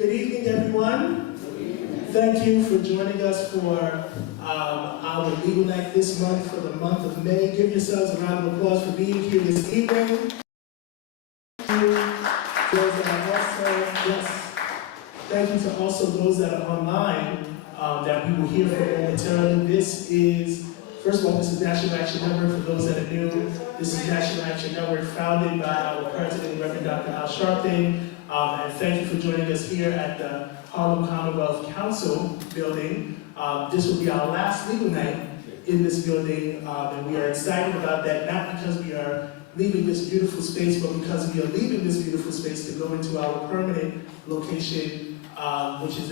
Good evening, everyone. Thank you for joining us for our Legal Night this month for the month of May. Give yourselves a round of applause for being here this evening. Thank you to also those that are online that we will hear from momentarily. This is, first of all, this is National Action Network. For those that are new, this is National Action Network, founded by our president, Reverend Dr. Al Sharpton. And thank you for joining us here at the Harlem Commonwealth Council building. This will be our last legal night in this building, and we are excited about that, not because we are leaving this beautiful space, but because we are leaving this beautiful space to go into our permanent location, which is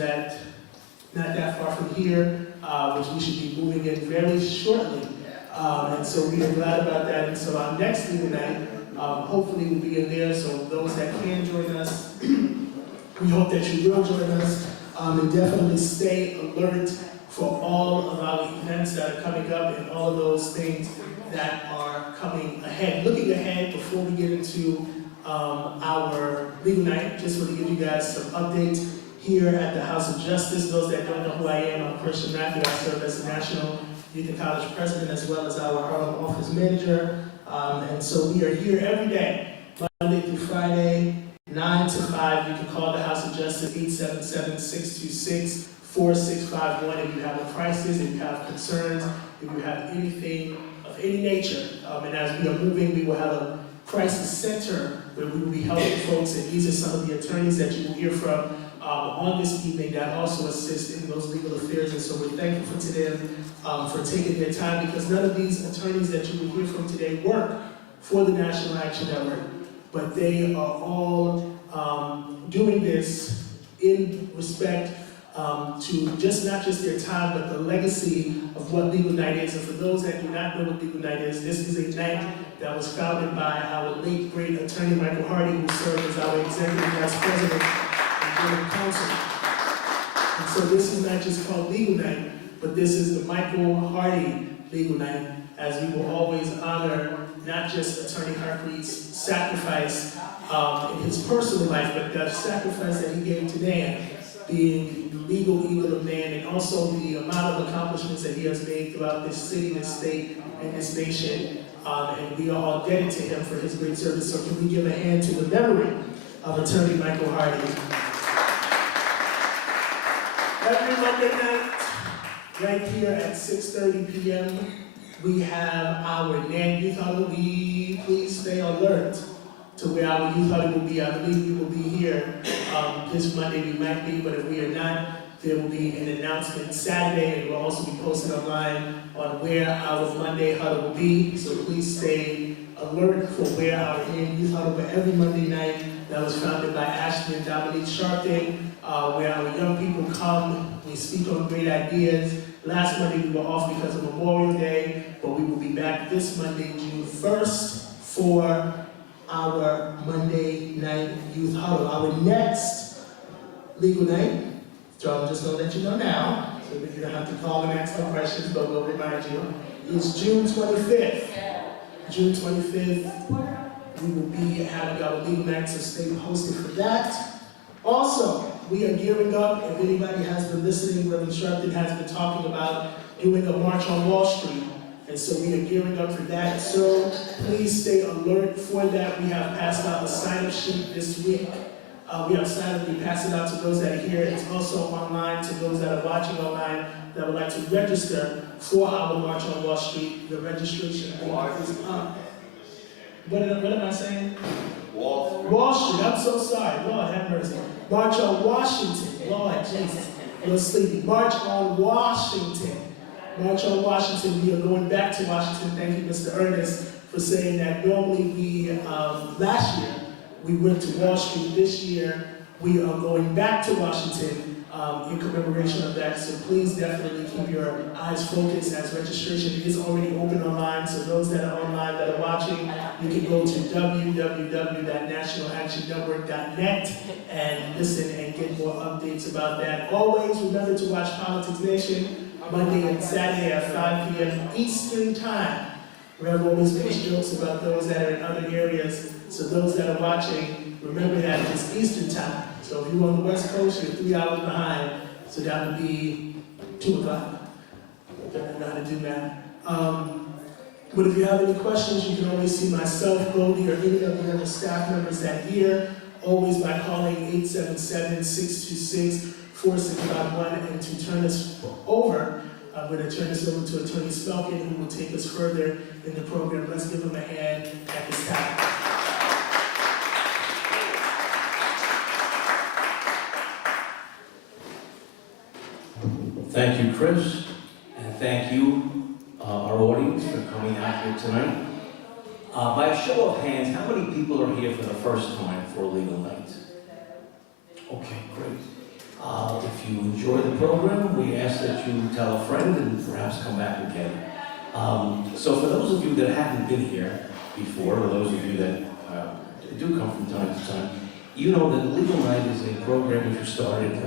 not that far from here, which we should be moving in very shortly. And so we are glad about that. And so our next legal night, hopefully we'll be in there. So those that can join us, we hope that you will join us, and definitely stay alert for all of our events that are coming up and all of those things that are coming ahead. Looking ahead, before we get into our legal night, just want to give you guys some updates here at the House of Justice. Those that don't know who I am, I'm Christian Matthew. I serve as the National Youth and College President as well as our Harlem Office Manager. And so we are here every day, Monday through Friday, 9 to 5. You can call the House of Justice 877-626-4651 if you have a crisis, if you have concerns, if you have anything of any nature. And as we are moving, we will have a crisis center where we will be helping folks, and these are some of the attorneys that you will hear from on this evening that also assist in those legal affairs. And so we're thankful to them for taking their time, because none of these attorneys that you will hear from today work for the National Action Network, but they are all doing this in respect to not just their time, but the legacy of what Legal Night is. And for those that do not know what Legal Night is, this is a night that was founded by our late great attorney Michael Hardy, who served as our executive vice president and general counsel. And so this is not just called Legal Night, but this is the Michael Hardy Legal Night, as we will always honor not just Attorney Hartley's sacrifice in his personal life, but the sacrifice that he gave to NAN, being the legal eagle of NAN, and also the amount of accomplishments that he has made throughout this city, this state, and this nation. And we are all indebted to him for his great service. So can we give a hand to the memory of Attorney Michael Hardy? Every Monday night, right here at 6:30 p.m., we have our NAN Youth Huddle. Please stay alert to where our youth huddle will be. I believe we will be here this Monday. We might be, but if we are not, there will be an announcement Saturday, and it will also be posted online on where our Monday huddle will be. So please stay alert for where our NAN Youth Huddle, but every Monday night, that was founded by Ashley and Dominique Sharpton, where our young people come, we speak on great ideas. Last Monday we were off because of Memorial Day, but we will be back this Monday, June 1st, for our Monday night youth huddle. Our next legal night, so I'm just going to let you know now, so that you don't have to call and ask no questions, but we'll remind you, is June 25th. June 25th, we will be having our legal night, so stay posted for that. Also, we are gearing up. If anybody has been listening, Reverend Sharpton has been talking about doing a march on Wall Street. And so we are gearing up for that. So please stay alert for that. We have passed out a sign-up sheet this week. We have signed up, we pass it out to those that are here. It's also online to those that are watching online that would like to register for our March on Wall Street. The registration link is up. What am I saying? Wall Street, I'm so sorry. Lord have mercy. March on Washington. Lord Jesus. You're sleepy. March on Washington. March on Washington. We are going back to Washington. Thank you, Mr. Ernest, for saying that. Normally we, last year, we went to Wall Street. This year, we are going back to Washington in commemoration of that. So please definitely keep your eyes focused, as registration is already open online. So those that are online that are watching, you can go to www.nationalactionnetwork.net and listen and get more updates about that. Always remember to watch Politics Nation Monday and Saturday at 5 p.m. Eastern Time. Rev always makes jokes about those that are in other areas. So those that are watching, remember that it's Eastern Time. So if you're on the West Coast, you're 3 hours behind, so that would be 2 o'clock. Don't know how to do math. But if you have any questions, you can always see myself, Goldie, or any of the other staff members that year, always by calling 877-626-4651. And to turn us over, I'm going to turn this over to Attorney Spelkin, who will take us further in the program. Let's give him a hand at this time. Thank you, Chris, and thank you, our audience, for coming out here tonight. By a show of hands, how many people are here for the first time for Legal Night? Okay, great. If you enjoy the program, we ask that you tell a friend and perhaps come back again. So for those of you that haven't been here before, or those of you that do come from time to time, you know that Legal Night is a program which was started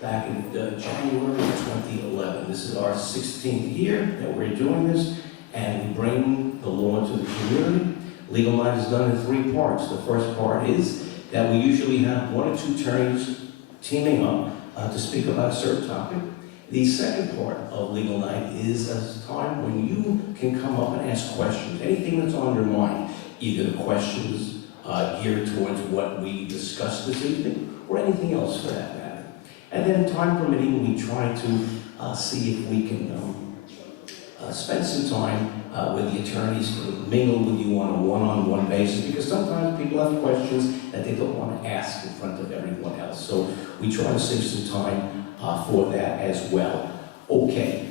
back in January of 2011. This is our 16th year that we're doing this, and we bring the law to the community. Legal Night is done in 3 parts. The first part is that we usually have 1 or 2 attorneys teaming up to speak about a certain topic. The second part of Legal Night is a time when you can come up and ask questions, anything that's on your mind, either the questions geared towards what we discussed this evening, or anything else for that matter. And then, time permitting, we try to see if we can spend some time with the attorneys, to mingle with you on a one-on-one basis, because sometimes people have questions that they don't want to ask in front of everyone else. So we try to save some time for that as well. Okay,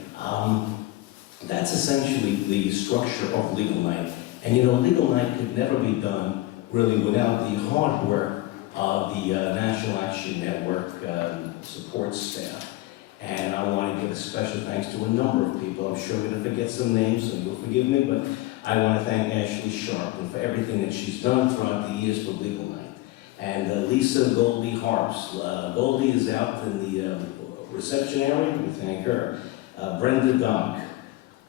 that's essentially the structure of Legal Night. And you know, Legal Night could never be done really without the hard work of the National Action Network support staff. And I want to give a special thanks to a number of people. I'm sure I'm going to forget some names, so you'll forgive me, but I want to thank Ashley Sharp for everything that she's done throughout the years for Legal Night. And Lisa Goldie Harps. Goldie is out in the reception area. We thank her. Brenda Donk.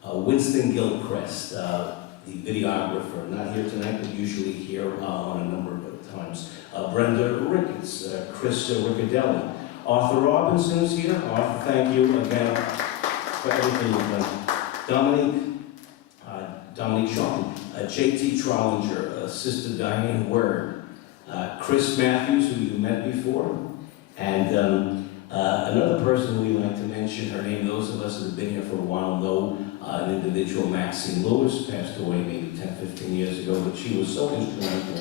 Winston Gilchrist, the videographer, not here tonight, but usually here on a number of times. Brenda Ricketts, Chris Riccadelli. Arthur Robinson is here. Arthur, thank you again for everything you've done. Dominique Chapman, J.T. Trollinger, Sister Diane Word, Chris Matthews, who you met before, and another person we like to mention, her name, those of us that have been here for a while know, an individual, Maxine Lewis, passed away maybe 10, 15 years ago, but she was so instrumental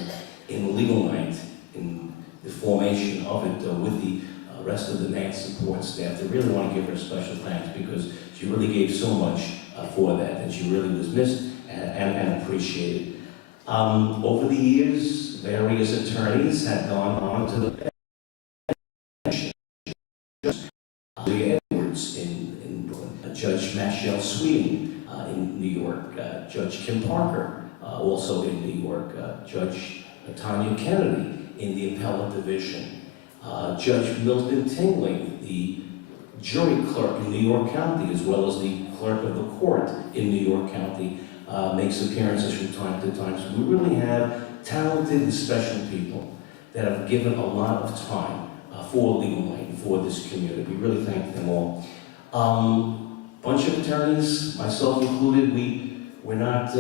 in Legal Night, in the formation of it with the rest of the NAN support staff. They really want to give her special thanks because she really gave so much for that, and she really was missed and appreciated. Over the years, various attorneys had gone on to the bench. Edwards in Brooklyn, Judge Mashel Sweeney in New York, Judge Kim Parker also in New York, Judge Tanya Kennedy in the Appellate Division, Judge Milton Tingling, the jury clerk in New York County, as well as the clerk of the court in New York County, makes appearances from time to time. So we really have talented and special people that have given a lot of time for Legal Night and for this community. We really thank them all. Bunch of attorneys, myself included, we're not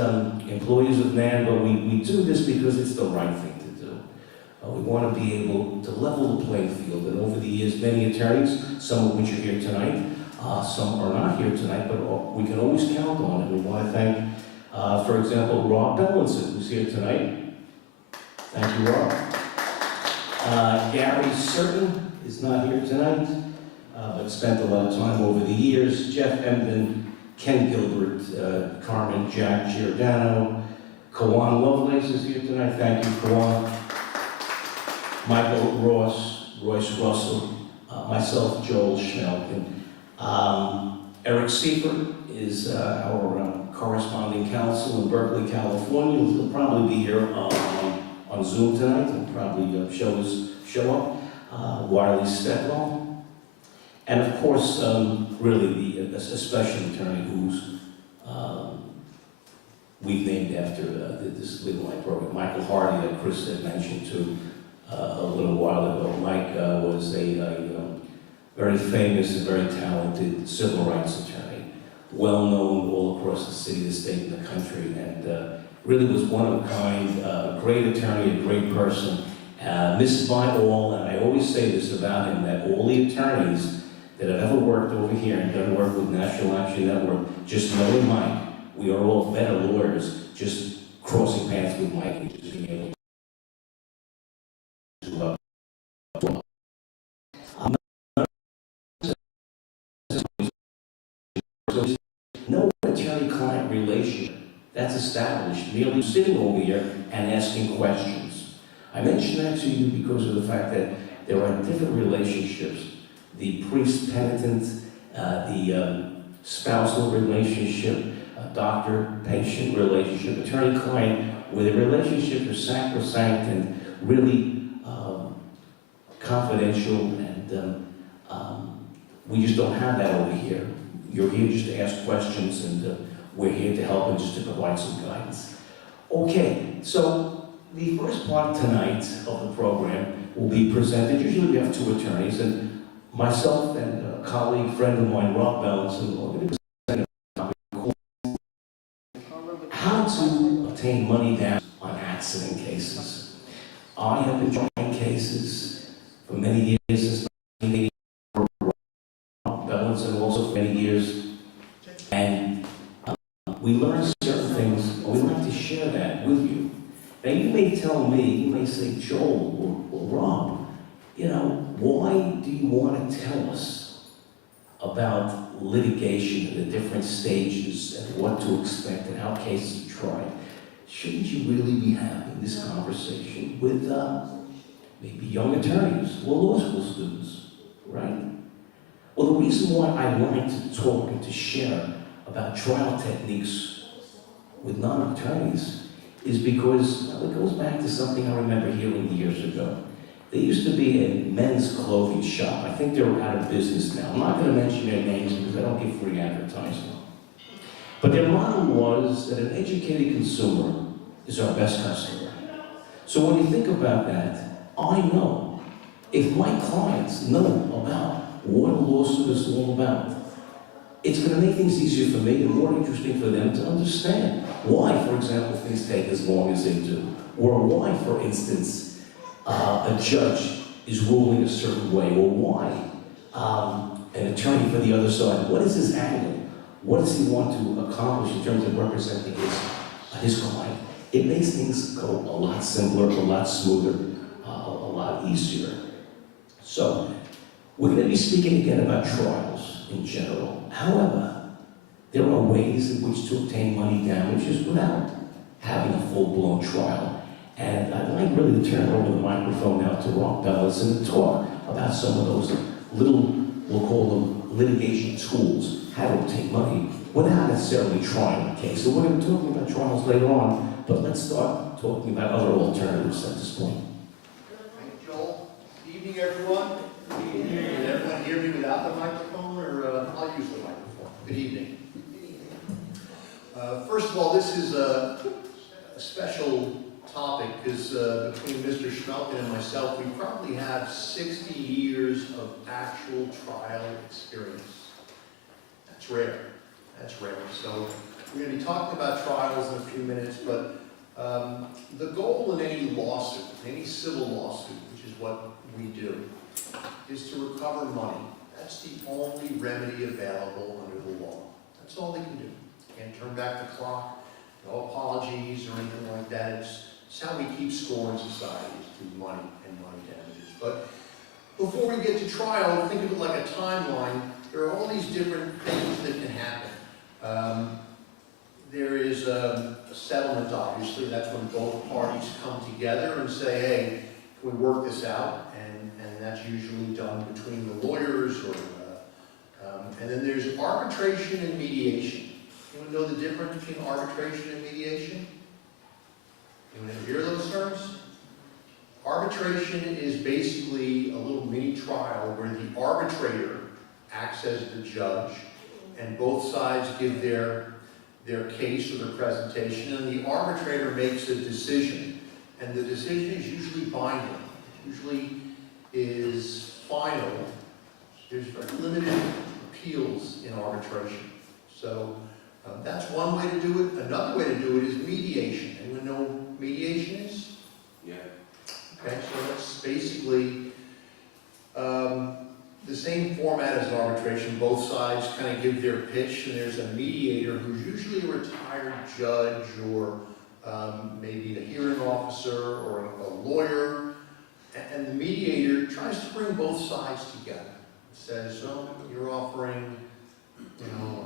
employees of NAN, but we do this because it's the right thing to do. We want to be able to level the playing field, and over the years, many attorneys, some of which are here tonight, some are not here tonight, but we can always count on it. We want to thank, for example, Rob Bellinson, who's here tonight. Thank you, Rob. Gary Certain is not here tonight, but spent a lot of time over the years. Jeff Emden, Ken Gilbert, Carmen Jack Giordano, Kawan Lovelace is here tonight. Thank you, Kawan. Michael Ross, Royce Russell, myself, Joel Schmelkin. Eric Seifert is our corresponding counsel in Berkeley, California. He'll probably be here on Zoom tonight and probably show up. Wiley Stetlow. And of course, really a special attorney who's we've named after this Legal Night program, Michael Hardy, that Chris had mentioned too. a little while ago. Mike was a very famous and very talented civil rights attorney, well known all across the city, the state, and the country, and really was one of a kind, a great attorney, a great person, missed by all. And I always say this about him, that all the attorneys that have ever worked over here and done work with National Action Network, just knowing Mike, we are all better lawyers just crossing paths with Mike and just being able to no attorney-client relationship that's established merely sitting over here and asking questions. I mention that to you because of the fact that there are different relationships. The priest-penitent, the spousal relationship, doctor-patient relationship, attorney-client, where the relationship is sacrosanct and really confidential, and we just don't have that over here. You're here just to ask questions, and we're here to help and just to provide some guidance. Okay, so the first part tonight of the program will be presented. Usually we have two attorneys, and myself and a colleague, friend of mine, Rob Bellinson, are going to present a topic called how to obtain money down on accident cases. I have been trying cases for many years, since 1980, Rob Bellinson also for many years, and we learn certain things, and we like to share that with you. Now you may tell me, you may say, Joel or Rob, you know, why do you want to tell us about litigation and the different stages and what to expect and how cases are tried? Shouldn't you really be having this conversation with maybe young attorneys or law school students, right? Well, the reason why I wanted to talk and to share about trial techniques with non-attorneys is because it goes back to something I remember hearing years ago. There used to be a men's clothing shop. I think they're out of business now. I'm not going to mention their names because I don't give free advertising. But their motto was that an educated consumer is our best customer. So when you think about that, I know if my clients know about what a lawsuit is all about, it's going to make things easier for me and more interesting for them to understand why, for example, things take as long as they do, or why, for instance, a judge is ruling a certain way, or why an attorney for the other side, what is his angle? What does he want to accomplish in terms of representing his client? It makes things go a lot simpler, a lot smoother, a lot easier. So, we're going to be speaking again about trials in general. However, there are ways in which to obtain money damages without having a full-blown trial. And I'd like really to turn over the microphone now to Rob Bellinson and talk about some of those little, we'll call them litigation tools, how to obtain money without necessarily trying a case. So we're going to be talking about trials later on, but let's start talking about other alternatives at this point. Thank you, Joel. Good evening, everyone. Good evening. Can everyone hear me without the microphone, or I'll use the microphone? Good evening. First of all, this is a special topic because between Mr. Schmelken and myself, we probably have 60 years of actual trial experience. That's rare. That's rare. So we're going to be talking about trials in a few minutes, but the goal in any lawsuit, any civil lawsuit, which is what we do, is to recover money. That's the only remedy available under the law. That's all they can do. Can't turn back the clock, no apologies or anything like that. It's how we keep score in society, is through money and money damages. But before we get to trial, think of it like a timeline. There are all these different things that can happen. There is a settlement, obviously. That's when both parties come together and say, hey, can we work this out? And that's usually done between the lawyers. And then there's arbitration and mediation. Anyone know the difference between arbitration and mediation? Anyone ever hear those terms? Arbitration is basically a little mini trial where the arbitrator acts as the judge and both sides give their case or their presentation, and the arbitrator makes a decision, and the decision is usually binding. usually is final. There's very limited appeals in arbitration. So that's one way to do it. Another way to do it is mediation. Anyone know what mediation is? Yeah. Okay, so that's basically the same format as arbitration. Both sides kind of give their pitch, and there's a mediator who's usually a retired judge or maybe a hearing officer or a lawyer. And the mediator tries to bring both sides together. Says, oh, you're offering,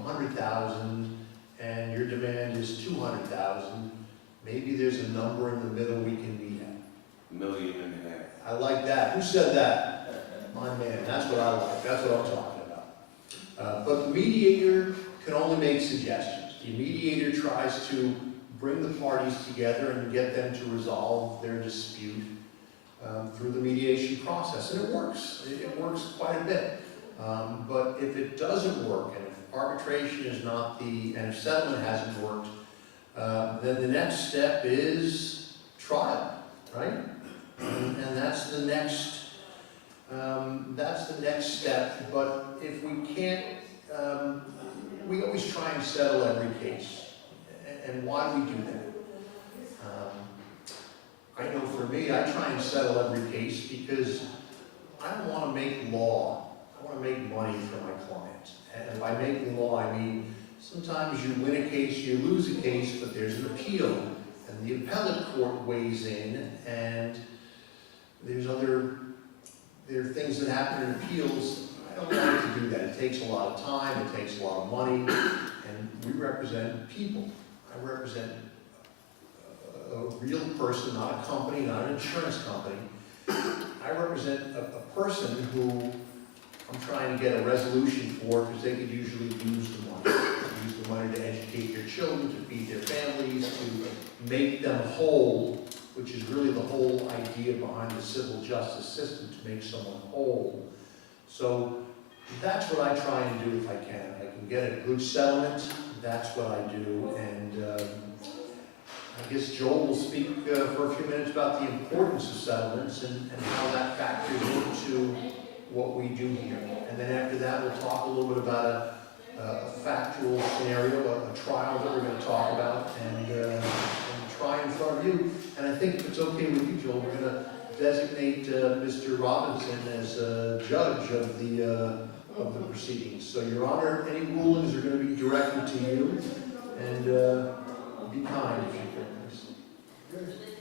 $100,000, and your demand is $200,000. Maybe there's a number in the middle we can meet at. $1.5 million. I like that. Who said that? My man. That's what I like. That's what I'm talking about. But the mediator can only make suggestions. The mediator tries to bring the parties together and get them to resolve their dispute through the mediation process, and it works. It works quite a bit. But if it doesn't work, and if arbitration is not and if settlement hasn't worked, then the next step is trial, right? And that's the next step. But if we can't, we always try and settle every case. And why do we do that? I know for me, I try and settle every case because I don't want to make law. I want to make money for my clients. And by making law, I mean sometimes you win a case, you lose a case, but there's an appeal. And the appellate court weighs in, and there are things that happen in appeals. I don't like to do that. It takes a lot of time, it takes a lot of money, and we represent people. I represent a real person, not a company, not an insurance company. I represent a person who I'm trying to get a resolution for because they could usually use the money. Use the money to educate their children, to feed their families, to make them whole, which is really the whole idea behind the civil justice system, to make someone whole. So that's what I try and do if I can. If I can get a good settlement, that's what I do. And I guess Joel will speak for a few minutes about the importance of settlements and how that factors into what we do here. And then after that, we'll talk a little bit about a factual scenario, a trial that we're going to talk about, and try in front of you. And I think if it's okay with you, Joel, we're going to designate Mr. Robinson as a judge of the proceedings. So, Your Honor, any rulings are going to be directed to you, and be kind if you could.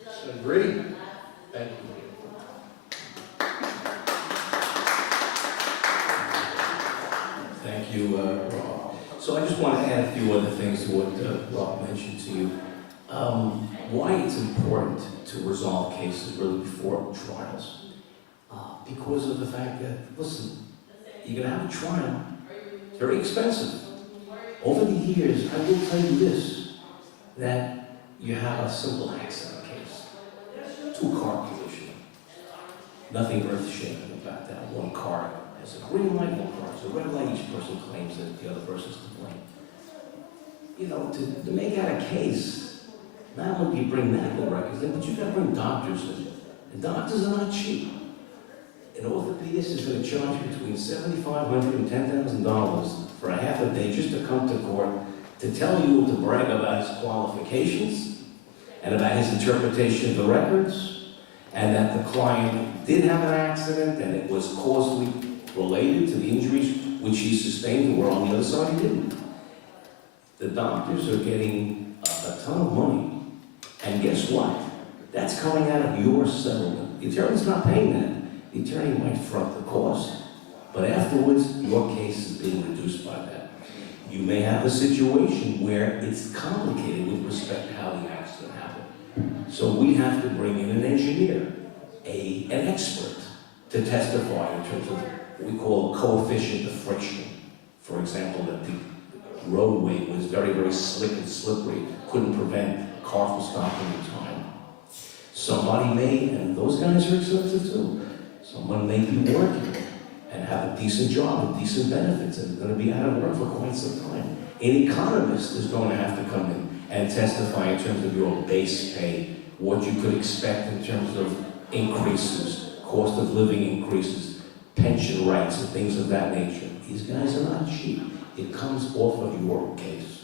So, agree? Thank you. Thank you, Rob. So I just want to add a few other things to what Rob mentioned to you. Why it's important to resolve cases really before trials. Because of the fact that, listen, you're going to have a trial. It's very expensive. Over the years, I will tell you this, that you have a simple accident case. 2-car collision. Nothing earth-shaking about that. One car has a green light, one car has a red light. Each person claims that the other person's to blame. You know, to make out a case, not only do you bring medical records in, but you've got to bring doctors in. And doctors are not cheap. An orthopedist is going to charge between $7,500 and $10,000 for a half a day just to come to court to tell you, to brag about his qualifications and about his interpretation of the records, and that the client did have an accident and it was causally related to the injuries which he sustained, where on the other side he didn't. The doctors are getting a ton of money, and guess what? That's coming out of your settlement. The attorney's not paying that. The attorney might front the cost, but afterwards, your case is being reduced by that. You may have a situation where it's complicated with respect to how the accident happened. So we have to bring in an engineer, an expert, to testify in terms of what we call coefficient of friction. For example, that the roadway was very, very slick and slippery, couldn't prevent a car from stopping in time. Somebody may, and those guys are expensive too, someone may be working and have a decent job and decent benefits and is going to be out of work for quite some time. An economist is going to have to come in and testify in terms of your base pay, what you could expect in terms of increases, cost of living increases, pension rights and things of that nature. These guys are not cheap. It comes off of your case.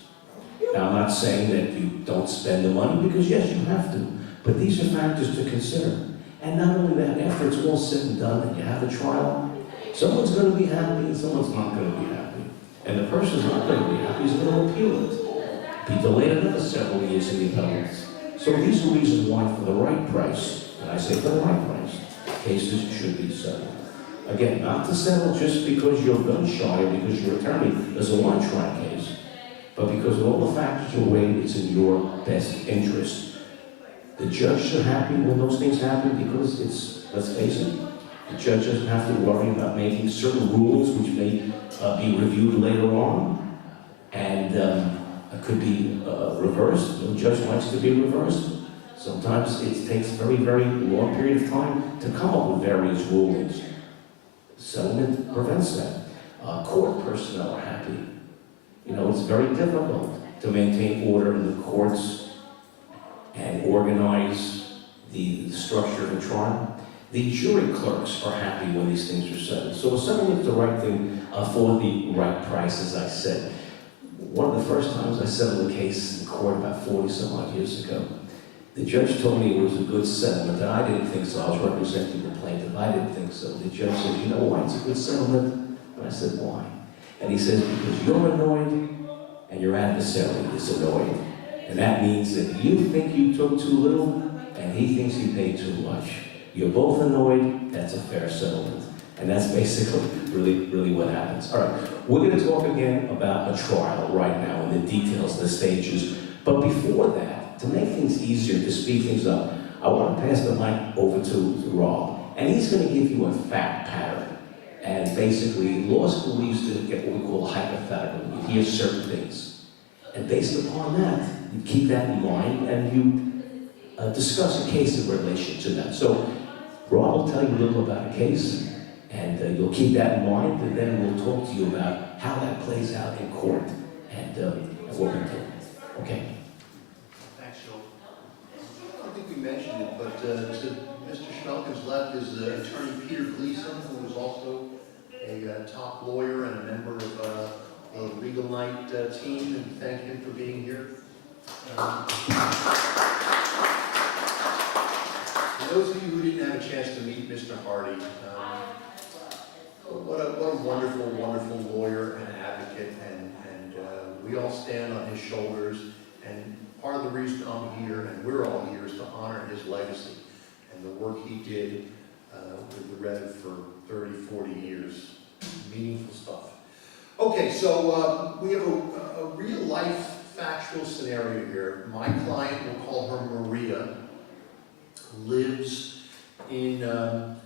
Now, I'm not saying that you don't spend the money, because yes, you have to, but these are factors to consider. And not only that, after it's all said and done and you have a trial, someone's going to be happy and someone's not going to be happy. And the person's not going to be happy, he's going to appeal it. Be delayed another several years in the appellants. So these are reasons why, for the right price, and I say for the right price, cases should be settled. Again, not to settle just because you're gun shy or because your attorney doesn't want to try a case, but because of all the factors are weighed, it's in your best interest. The judges are happy when those things happen because it's, let's face it, the judge doesn't have to worry about making certain rulings which may be reviewed later on, and could be reversed. No judge likes to be reversed. Sometimes it takes a very, very long period of time to come up with various rulings. Settlement prevents that. Court personnel are happy. You know, it's very difficult to maintain order in the courts and organize the structure of a trial. The jury clerks are happy when these things are settled. So settling is the right thing for the right price, as I said. One of the first times I settled a case in court about 40-some-odd years ago, the judge told me it was a good settlement, and I didn't think so. I was representing the plaintiff. I didn't think so. The judge said, "You know why it's a good settlement?" And I said, "Why?" And he says, "Because you're annoyed and your adversary is annoyed. And that means that you think you took too little and he thinks you paid too much. You're both annoyed, that's a fair settlement." And that's basically really what happens. All right, we're going to talk again about a trial right now and the details, the stages. But before that, to make things easier, to speed things up, I want to pass the mic over to Rob. And he's going to give you a fact pattern. And basically, law school used to get what we call hypothetical. You hear certain things. And based upon that, you keep that in mind and you discuss a case in relation to that. So Rob will tell you a little about a case, and you'll keep that in mind, and then we'll talk to you about how that plays out in court and what we do. Okay? Thanks, Joe. I don't think we mentioned it, but to Mr. Schmelken's left is attorney Peter Gleason, who is also a top lawyer and a member of the Legal Night team, and thank him for being here. For those of you who didn't have a chance to meet Mr. Hardy, what a wonderful, wonderful lawyer and advocate, and we all stand on his shoulders, and part of the reason I'm here, and we're all here, is to honor his legacy and the work he did with the Rev for 30, 40 years. Meaningful stuff. Okay, so we have a real-life factual scenario here. My client, we'll call her Maria, lives in a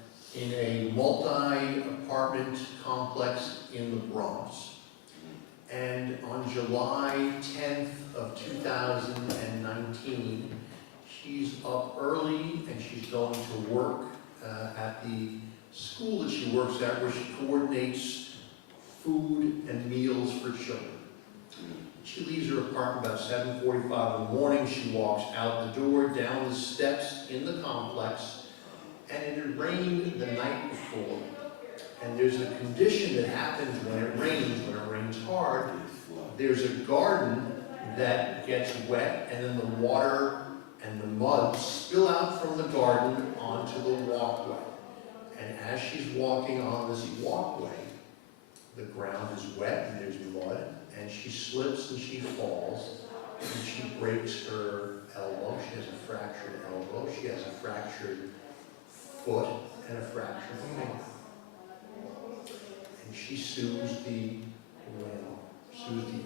multi-apartment complex in the Bronx. And on July 10th of 2019, she's up early and she's going to work at the school that she works at, where she coordinates food and meals for children. She leaves her apartment about 7:45 in the morning. She walks out the door, down the steps in the complex, and it had rained the night before. And there's a condition that happens when it rains hard. There's a garden that gets wet, and then the water and the mud spill out from the garden onto the walkway. And as she's walking on this walkway, the ground is wet and there's mud, and she slips and she falls, and she breaks her elbow. She has a fractured elbow, she has a fractured foot, and a fractured finger. And she sues the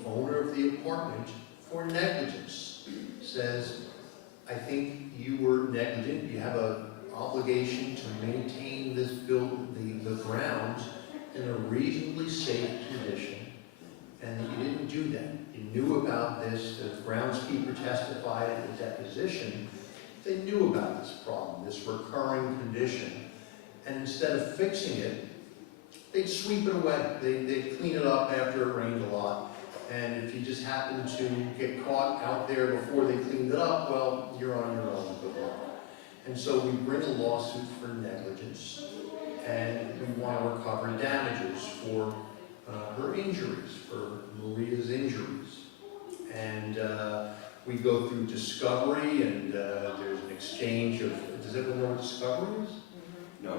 owner of the apartment for negligence. Says, "I think you were negligent. You have an obligation to maintain this the grounds in a reasonably safe condition, and you didn't do that. You knew about this. The groundskeeper testified at the deposition. They knew about this problem, this recurring condition, and instead of fixing it, they'd sweep it away. They'd clean it up after it rained a lot. And if you just happen to get caught out there before they cleaned it up, well, you're on your own. Good luck." And so we bring a lawsuit for negligence, and we want to recover damages for her injuries, for Maria's injuries. And we go through discovery, and there's an exchange of, does everyone know what discovery is? No.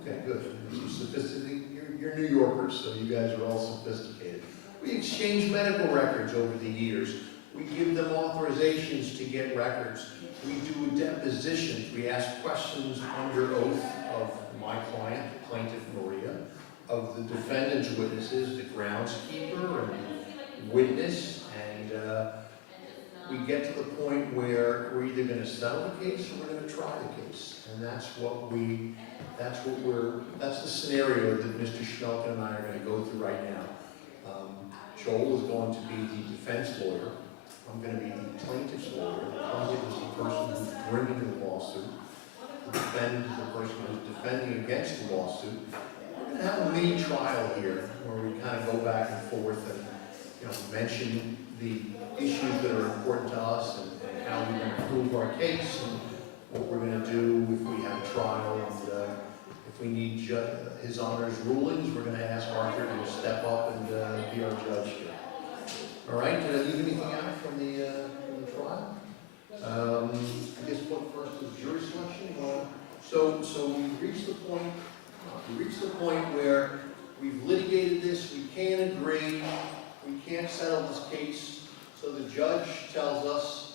Okay, good. You're sophisticated. You're New Yorkers, so you guys are all sophisticated. We exchange medical records over the years. We give them authorizations to get records. We do depositions. We ask questions under oath of my client, the plaintiff Maria, of the defendant's witnesses, the groundskeeper and witness, and we get to the point where we're either going to settle the case or we're going to try the case, and that's the scenario that Mr. Schmelken and I are going to go through right now. Joel is going to be the defense lawyer. I'm going to be the plaintiff's lawyer. The plaintiff is the person who's bringing the lawsuit. The defendant is the person who's defending against the lawsuit. We're going to have a mini trial here where we kind of go back and forth and mention the issues that are important to us and how we're going to prove our case and what we're going to do if we have a trial. And if we need His Honor's rulings, we're going to ask Arthur to step up and be our judge here. All right, did I leave anything out from the trial? I guess what first is jury selection. So we reached the point where we've litigated this, we can't agree, we can't settle this case, so the judge tells us,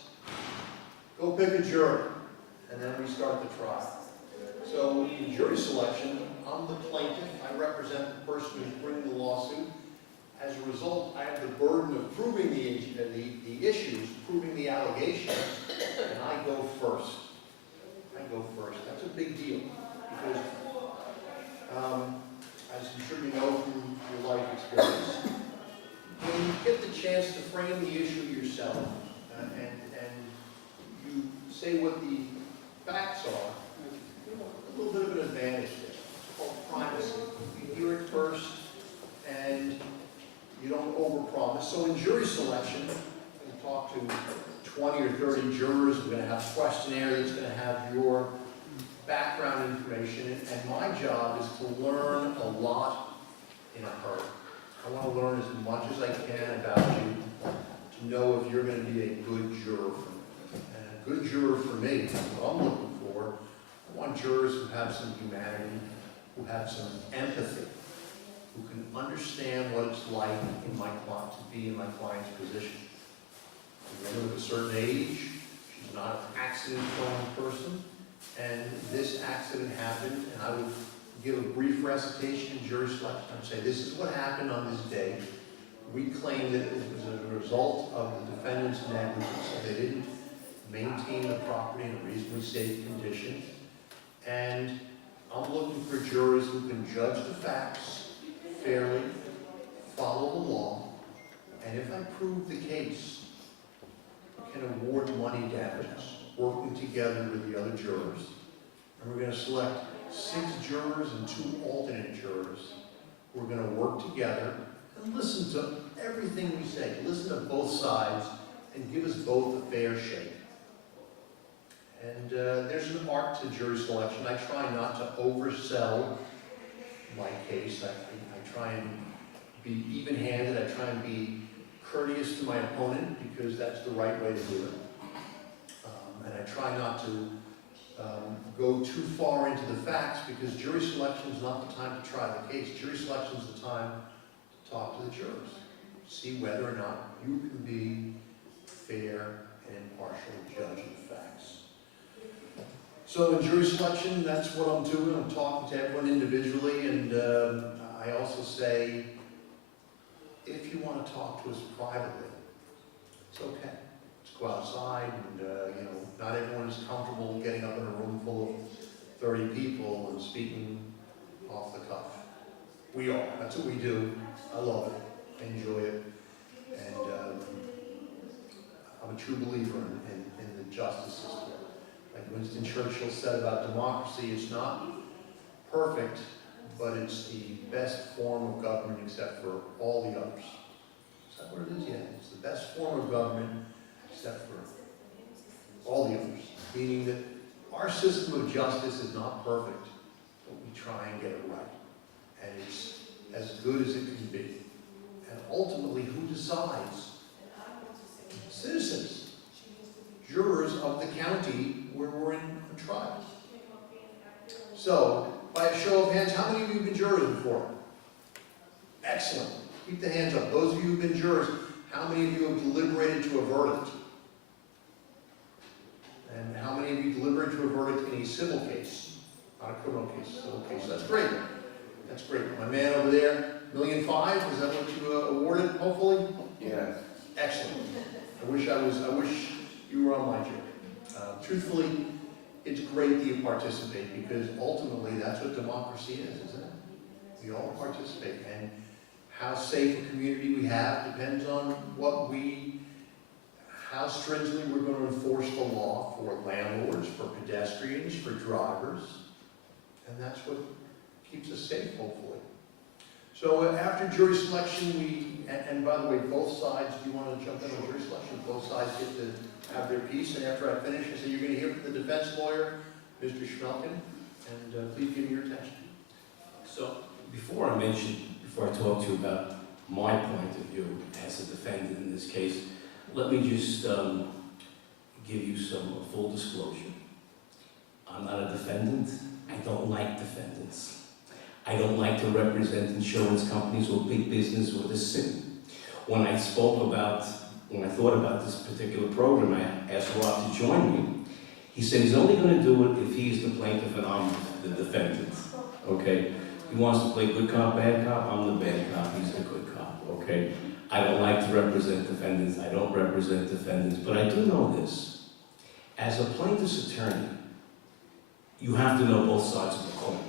go pick a juror, and then we start the trial. So in jury selection, I'm the plaintiff, I represent the person who's bringing the lawsuit. As a result, I have the burden of proving the issues, proving the allegations, and I go first. That's a big deal, because as I'm sure you know from your life experience, when you get the chance to frame the issue yourself, and you say what the facts are, a little bit of an advantage there. It's called privacy. You hear it first, and you don't overpromise. So in jury selection, we talk to 20 or 30 jurors. We're going to have a questionnaire that's going to have your background information, and my job is to learn a lot in a hurry. I want to learn as much as I can about you to know if you're going to be a good juror for me. And a good juror for me, what I'm looking for, I want jurors who have some humanity, who have some empathy, who can understand what it's like in my client, to be in my client's position. A woman of a certain age, she's not an accident-prone person, and this accident happened, and I would give a brief recitation in jury selection. I'd say, this is what happened on this day. We claim that it was a result of the defendant's negligence. They didn't maintain the property in a reasonably safe condition. And I'm looking for jurors who can judge the facts fairly, follow the law, and if I prove the case, can award money damages, working together with the other jurors. And we're going to select 6 jurors and 2 alternate jurors. We're going to work together and listen to everything we say, listen to both sides, and give us both a fair shake. And there's an art to jury selection. I try not to oversell my case. I try and be even-handed. I try and be courteous to my opponent, because that's the right way to do it. And I try not to go too far into the facts, because jury selection is not the time to try the case. Jury selection is the time to talk to the jurors, see whether or not you can be fair and impartial judge of the facts. So in jury selection, that's what I'm doing. I'm talking to everyone individually, and I also say, if you want to talk to us privately, it's okay. Let's go outside, and not everyone is comfortable getting up in a room full of 30 people and speaking off the cuff. We are. That's what we do. I love it. I enjoy it. And I'm a true believer in the justice system. Like Winston Churchill said about democracy, it's not perfect, but it's the best form of government except for all the others. Is that what it is? Yeah, it's the best form of government except for all the others. Meaning that our Our system of justice is not perfect, but we try and get it right. And it's as good as it can be. And ultimately, who decides? Citizens, jurors of the county where we're in a trial. So, by a show of hands, how many of you have been jurors before? Excellent. Keep the hands up. Those of you who have been jurors, how many of you have deliberated to a verdict? And how many of you deliberated to a verdict in a civil case? Not a criminal case, civil case. That's great. That's great. My man over there, $1.5 million, is that what you awarded, hopefully? Yes. Excellent. I wish you were on my jury. Truthfully, it's great that you participate because ultimately that's what democracy is, isn't it? We all participate, and how safe a community we have depends on how stringently we're going to enforce the law for landlords, for pedestrians, for drivers, and that's what keeps us safe, hopefully. So after jury selection, and by the way, both sides, do you want to jump in on jury selection? Both sides get to have their piece, and after I finish, I say you're going to hear from the defense lawyer, Mr. Schmelkin, and please give me your attention. So, before I talk to you about my point of view as a defendant in this case, let me just give you some full disclosure. I'm not a defendant. I don't like defendants. I don't like to represent insurance companies or big business or the city. When I thought about this particular program, I asked Rob to join me. He said he's only going to do it if he's the plaintiff and I'm the defendant. Okay? He wants to play good cop, bad cop. I'm the bad cop. He's the good cop. Okay? I don't like to represent defendants. I don't represent defendants. But I do know this. As a plaintiff's attorney, you have to know both sides of the coin.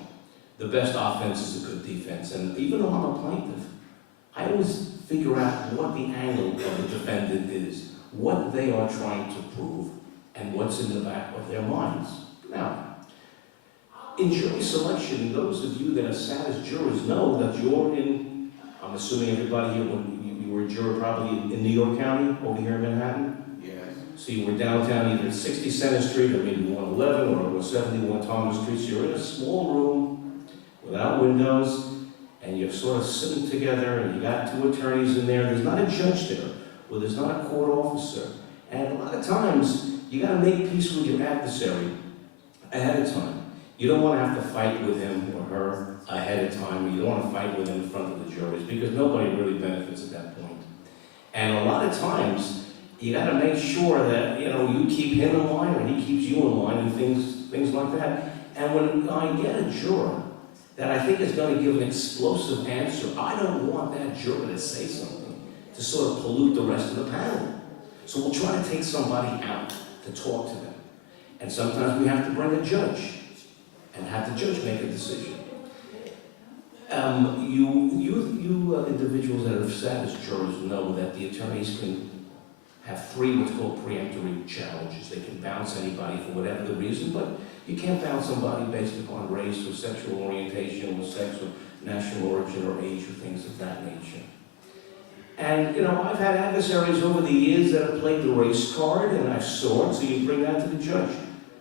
The best offense is a good defense. And even though I'm a plaintiff, I always figure out what the angle of the defendant is, what they are trying to prove, and what's in the back of their minds. Now, in jury selection, those of you that are sat as jurors know that you're in, I'm assuming everybody here, when you were a juror probably in New York County, over here in Manhattan? Yes. So you were downtown either 60 Center Street or maybe 111 or 171 Thomas Street. So you're in a small room without windows, and you're sort of sitting together, and you got two attorneys in there. There's not a judge there, or there's not a court officer. And a lot of times, you got to make peace with your adversary ahead of time. You don't want to have to fight with him or her ahead of time. You don't want to fight with him in front of the juries because nobody really benefits at that point. And a lot of times, you got to make sure that you keep him in line or he keeps you in line and things like that. And when I get a juror that I think is going to give an explosive answer, I don't want that juror to say something to sort of pollute the rest of the panel. So we'll try to take somebody out to talk to them. And sometimes we have to bring a judge and have the judge make a decision. You individuals that have sat as jurors know that the attorneys can have three what's called preemptory challenges. They can bounce anybody for whatever the reason, but you can't bounce somebody based upon race or sexual orientation or sex or national origin or age or things of that nature. And, I've had adversaries over the years that have played the race card, and I've saw it, so you bring that to the judge.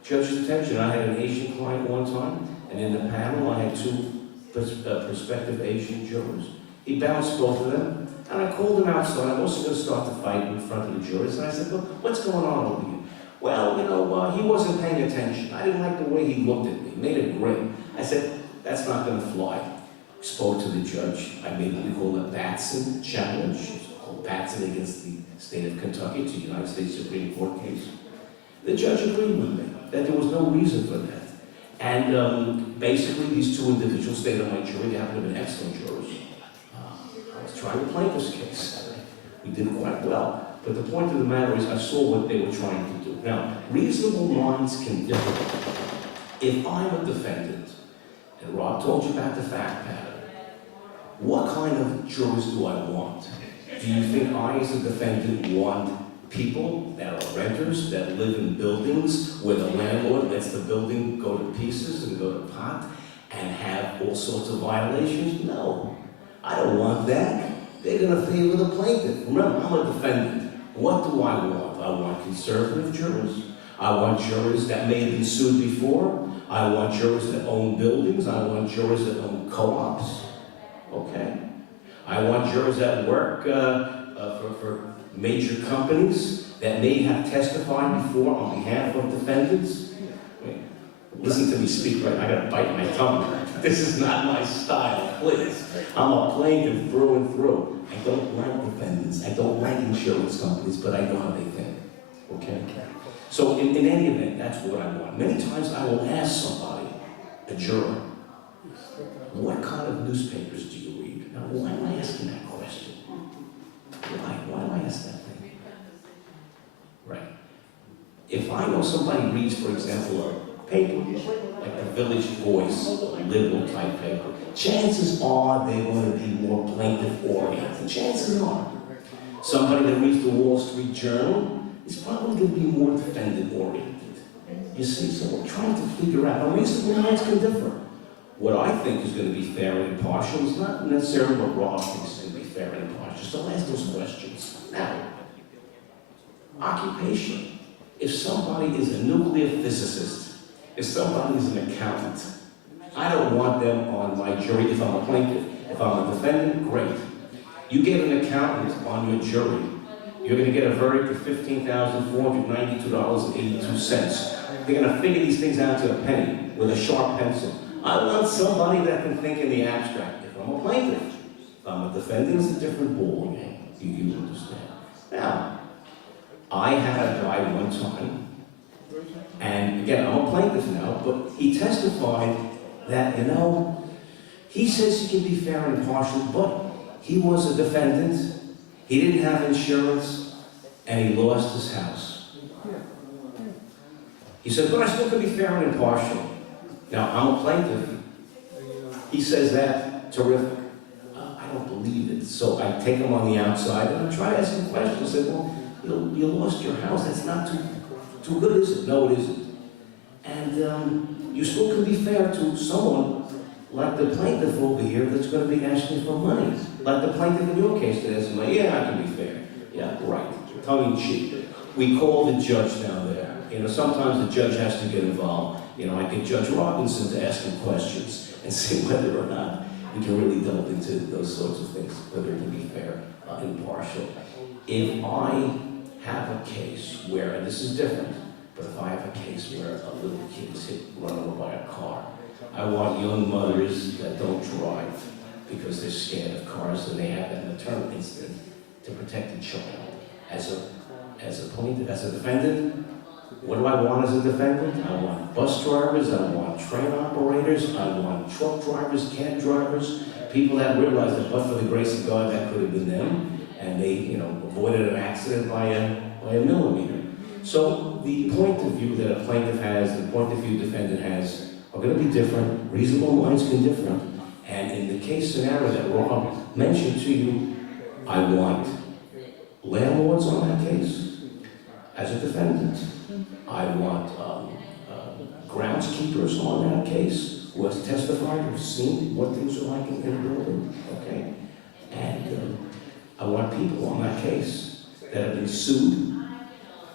Judge's attention. I had an Asian client one time, and in the panel I had two prospective Asian jurors. He bounced both of them, and I called him outside. I'm also going to start the fight in front of the jurors, and I said, well, what's going on over here? Well, he wasn't paying attention. I didn't like the way he looked at me. He made a grin. I said, that's not going to fly. Spoke to the judge. I made what we call a Batson challenge. It's called Batson against the state of Kentucky. It's a United States Supreme Court case. The judge agreed with me that there was no reason for that. And basically, these two individuals stayed on my jury. They happen to have been excellent jurors. I was trying to plaintiff's case. We did quite well. But the point of the matter is, I saw what they were trying to do. Now, reasonable minds can differ. If I'm a defendant, and Rob told you about the fact pattern, what kind of jurors do I want? Do you think I, as a defendant, want people that are renters, that live in buildings where the landlord lets the building go to pieces and go to pot and have all sorts of violations? No, I don't want that. They're going to favor the plaintiff. Remember, I'm a defendant. What do I want? I want conservative jurors. I want jurors that may have been sued before. I want jurors that own buildings. I want jurors that own co-ops. Okay? I want jurors that work for major companies that may have testified before on behalf of defendants. I mean, listen to me speak right. I gotta bite my tongue. This is not my style, please. I'm a plaintiff through and through. I don't like defendants. I don't like insurance companies, but I know how they think. Okay? So in any event, that's what I want. Many times I will ask somebody, a juror, what kind of newspapers do you read? Now, why am I asking that question? Why am I asking that thing? Right. If I know somebody reads, for example, a paper, like the Village Voice, a liberal type paper, chances are they're going to be more plaintiff-oriented. Chances are. Somebody that reads the Wall Street Journal is probably going to be more defendant-oriented. You see, so we're trying to figure out how reasonable minds can differ. What I think is going to be fair and impartial is not necessarily what Rob thinks is going to be fair and impartial. So ask those questions. Now, occupation. If somebody is a nuclear physicist, if somebody is an accountant, I don't want them on my jury if I'm a plaintiff. If I'm a defendant, great. You get an accountant on your jury, you're going to get a verdict of $15,492.82. They're going to figure these things out to a penny with a sharp pencil. I want somebody that can think in the abstract. If I'm a plaintiff, if I'm a defendant, it's a different ballgame. You understand? Now, I had a guy one time, and again, I'm a plaintiff now, but he testified that, he says he can be fair and impartial, but he was a defendant, he didn't have insurance, and he lost his house. He said, but I still can be fair and impartial. Now, I'm a plaintiff. He says that, terrific. I don't believe it. So I take him on the outside and I try to ask him questions. I said, well, you lost your house. That's not too good, is it? No, it isn't. And you still can be fair to someone like the plaintiff over here that's going to be asking for money. Like the plaintiff in your case that asks money. Yeah, I can be fair. Yeah, right. Tongue in cheek. We call the judge down there. Sometimes the judge has to get involved. I get Judge Robinson to ask him questions and see whether or not we can really delve into those sorts of things, whether it can be fair and impartial. If I have a case where, and this is different, but if I have a case where a little kid is run over by a car, I want young mothers that don't drive because they're scared of cars and they have that maternal instinct to protect the child. As a defendant, what do I want as a defendant? I want bus drivers, I want train operators, I want truck drivers, cab drivers, people that realize that but for the grace of God, that could have been them, and they, avoided an accident by a millimeter. So the point of view that a plaintiff has, the point of view defendant has, are going to be different. Reasonable minds can differ. And in the case scenario that Rob mentioned to you, I want landlords on that case as a defendant. I want groundskeepers on that case who has testified, who've seen what things are like in a building, okay? And I want people on that case that have been sued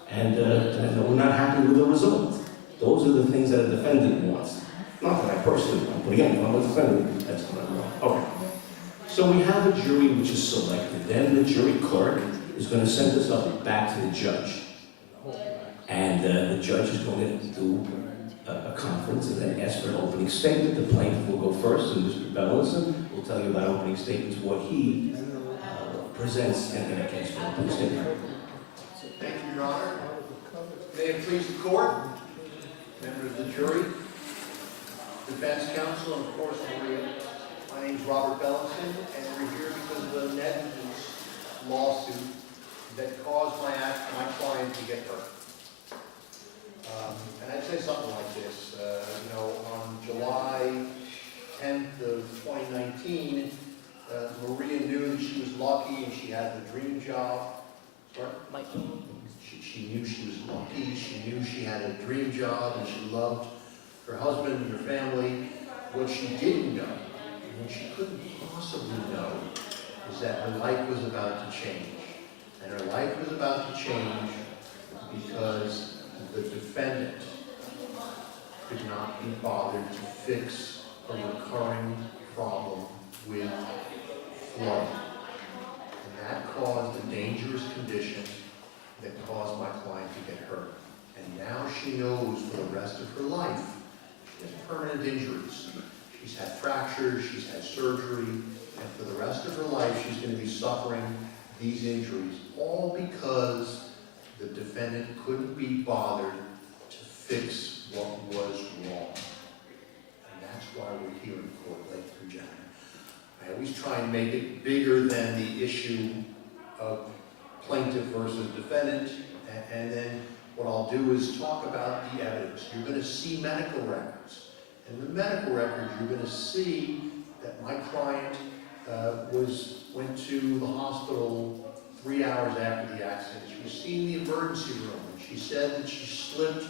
and we're not happy with the result. Those are the things that a defendant wants. Not that I personally want, but again, if I'm a defendant, that's what I want. Okay. So we have a jury which is selected. Then the jury clerk is going to send us up back to the judge. And the judge is going to do a conference and then ask for an opening statement. The plaintiff will go first, and Mr. Bellison will tell you about opening statements, what he presents in a case for opening statement. Thank you, Your Honor. May it please the court, members of the jury, defense counsel, and of course, my name is Robert Bellison, and we're here because of the negligence lawsuit that caused my client to get hurt. And I'd say something like this, on July 10th of 2019, Maria knew that she was lucky and she had the dream job. Sorry? She knew she was lucky, she knew she had a dream job, and she loved her husband and her family. What she didn't know, and what she couldn't possibly know, is that her life was about to change. And her life was about to change because the defense fix a recurring problem with flooding. And that caused a dangerous condition that caused my client to get hurt. And now she knows for the rest of her life, she has permanent injuries. She's had fractures, she's had surgery, and for the rest of her life, she's going to be suffering these injuries, all because the defendant couldn't be bothered to fix what was wrong. And that's why we're here in court, ladies and gentlemen. I always try and make it bigger than the issue of plaintiff versus defendant, and then what I'll do is talk about the evidence. You're going to see medical records. In the medical records, you're going to see that my client went to the hospital 3 hours after the accident. She was seen in the emergency room, and she said that she slipped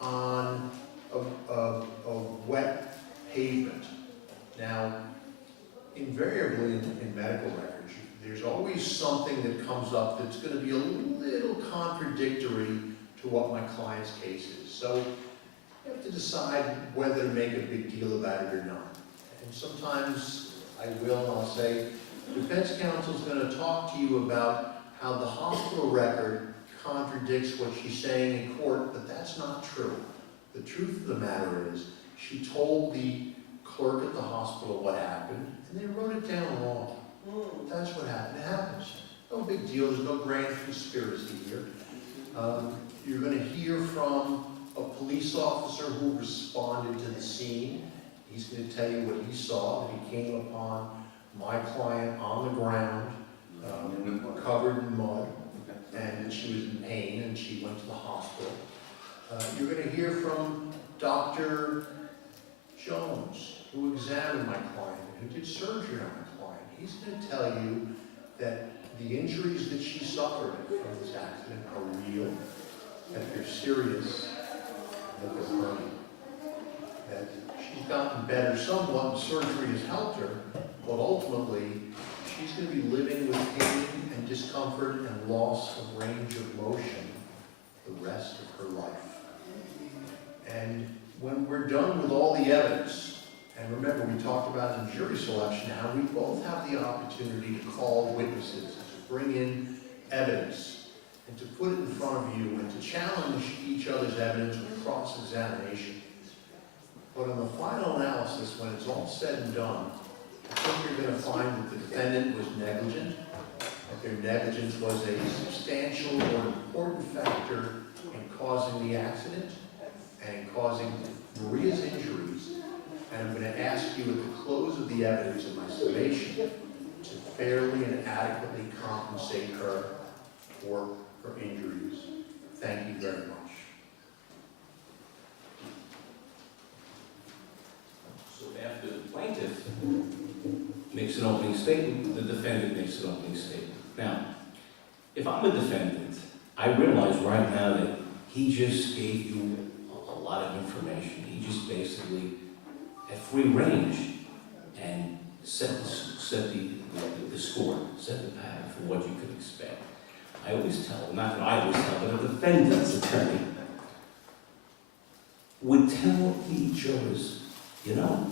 on a wet pavement. Now, invariably in medical records, there's always something that comes up that's going to be a little contradictory to what my client's case is. So you have to decide whether to make a big deal about it or not. And sometimes I will, and I'll say, defense counsel is going to talk to you about how the hospital record contradicts what she's saying in court, but that's not true. The truth of the matter is, she told the clerk at the hospital what happened, and they wrote it down wrong. That's what happened. It happens. No big deal. There's no grand conspiracy here. You're going to hear from a police officer who responded to the scene. He's going to tell you what he saw, that he came upon my client on the ground, covered in mud, and she was in pain, and she went to the hospital. You're going to hear from Dr. Jones, who examined my client, who did surgery on my client. He's going to tell you that the injuries that she suffered from this accident are real, that they're serious, that they're permanent. That she's gotten better somewhat, and surgery has helped her, but ultimately, she's going to be living with pain and discomfort and loss of range of motion the rest of her life. And when we're done with all the evidence, and remember we talked about in jury selection how we both have the opportunity to call witnesses, to bring in evidence, and to put it in front of you, and to challenge each other's evidence with cross-examination. But in the final analysis, when it's all said and done, I think you're going to find that the defendant was negligent, that their negligence was a substantial or important factor in causing the accident and in causing Maria's injuries. And I'm going to ask you at the close of the evidence in my summation to fairly and adequately compensate her for her injuries. Thank you very much. So after the plaintiff makes an opening statement, the defendant makes an opening statement. Now, if I'm a defendant, I realize right now that he just gave you a lot of information. He just basically had free range and set the score, set the pattern for what you could expect. I always tell, not that I always tell, but a defendant's attorney would tell the jurors, you know,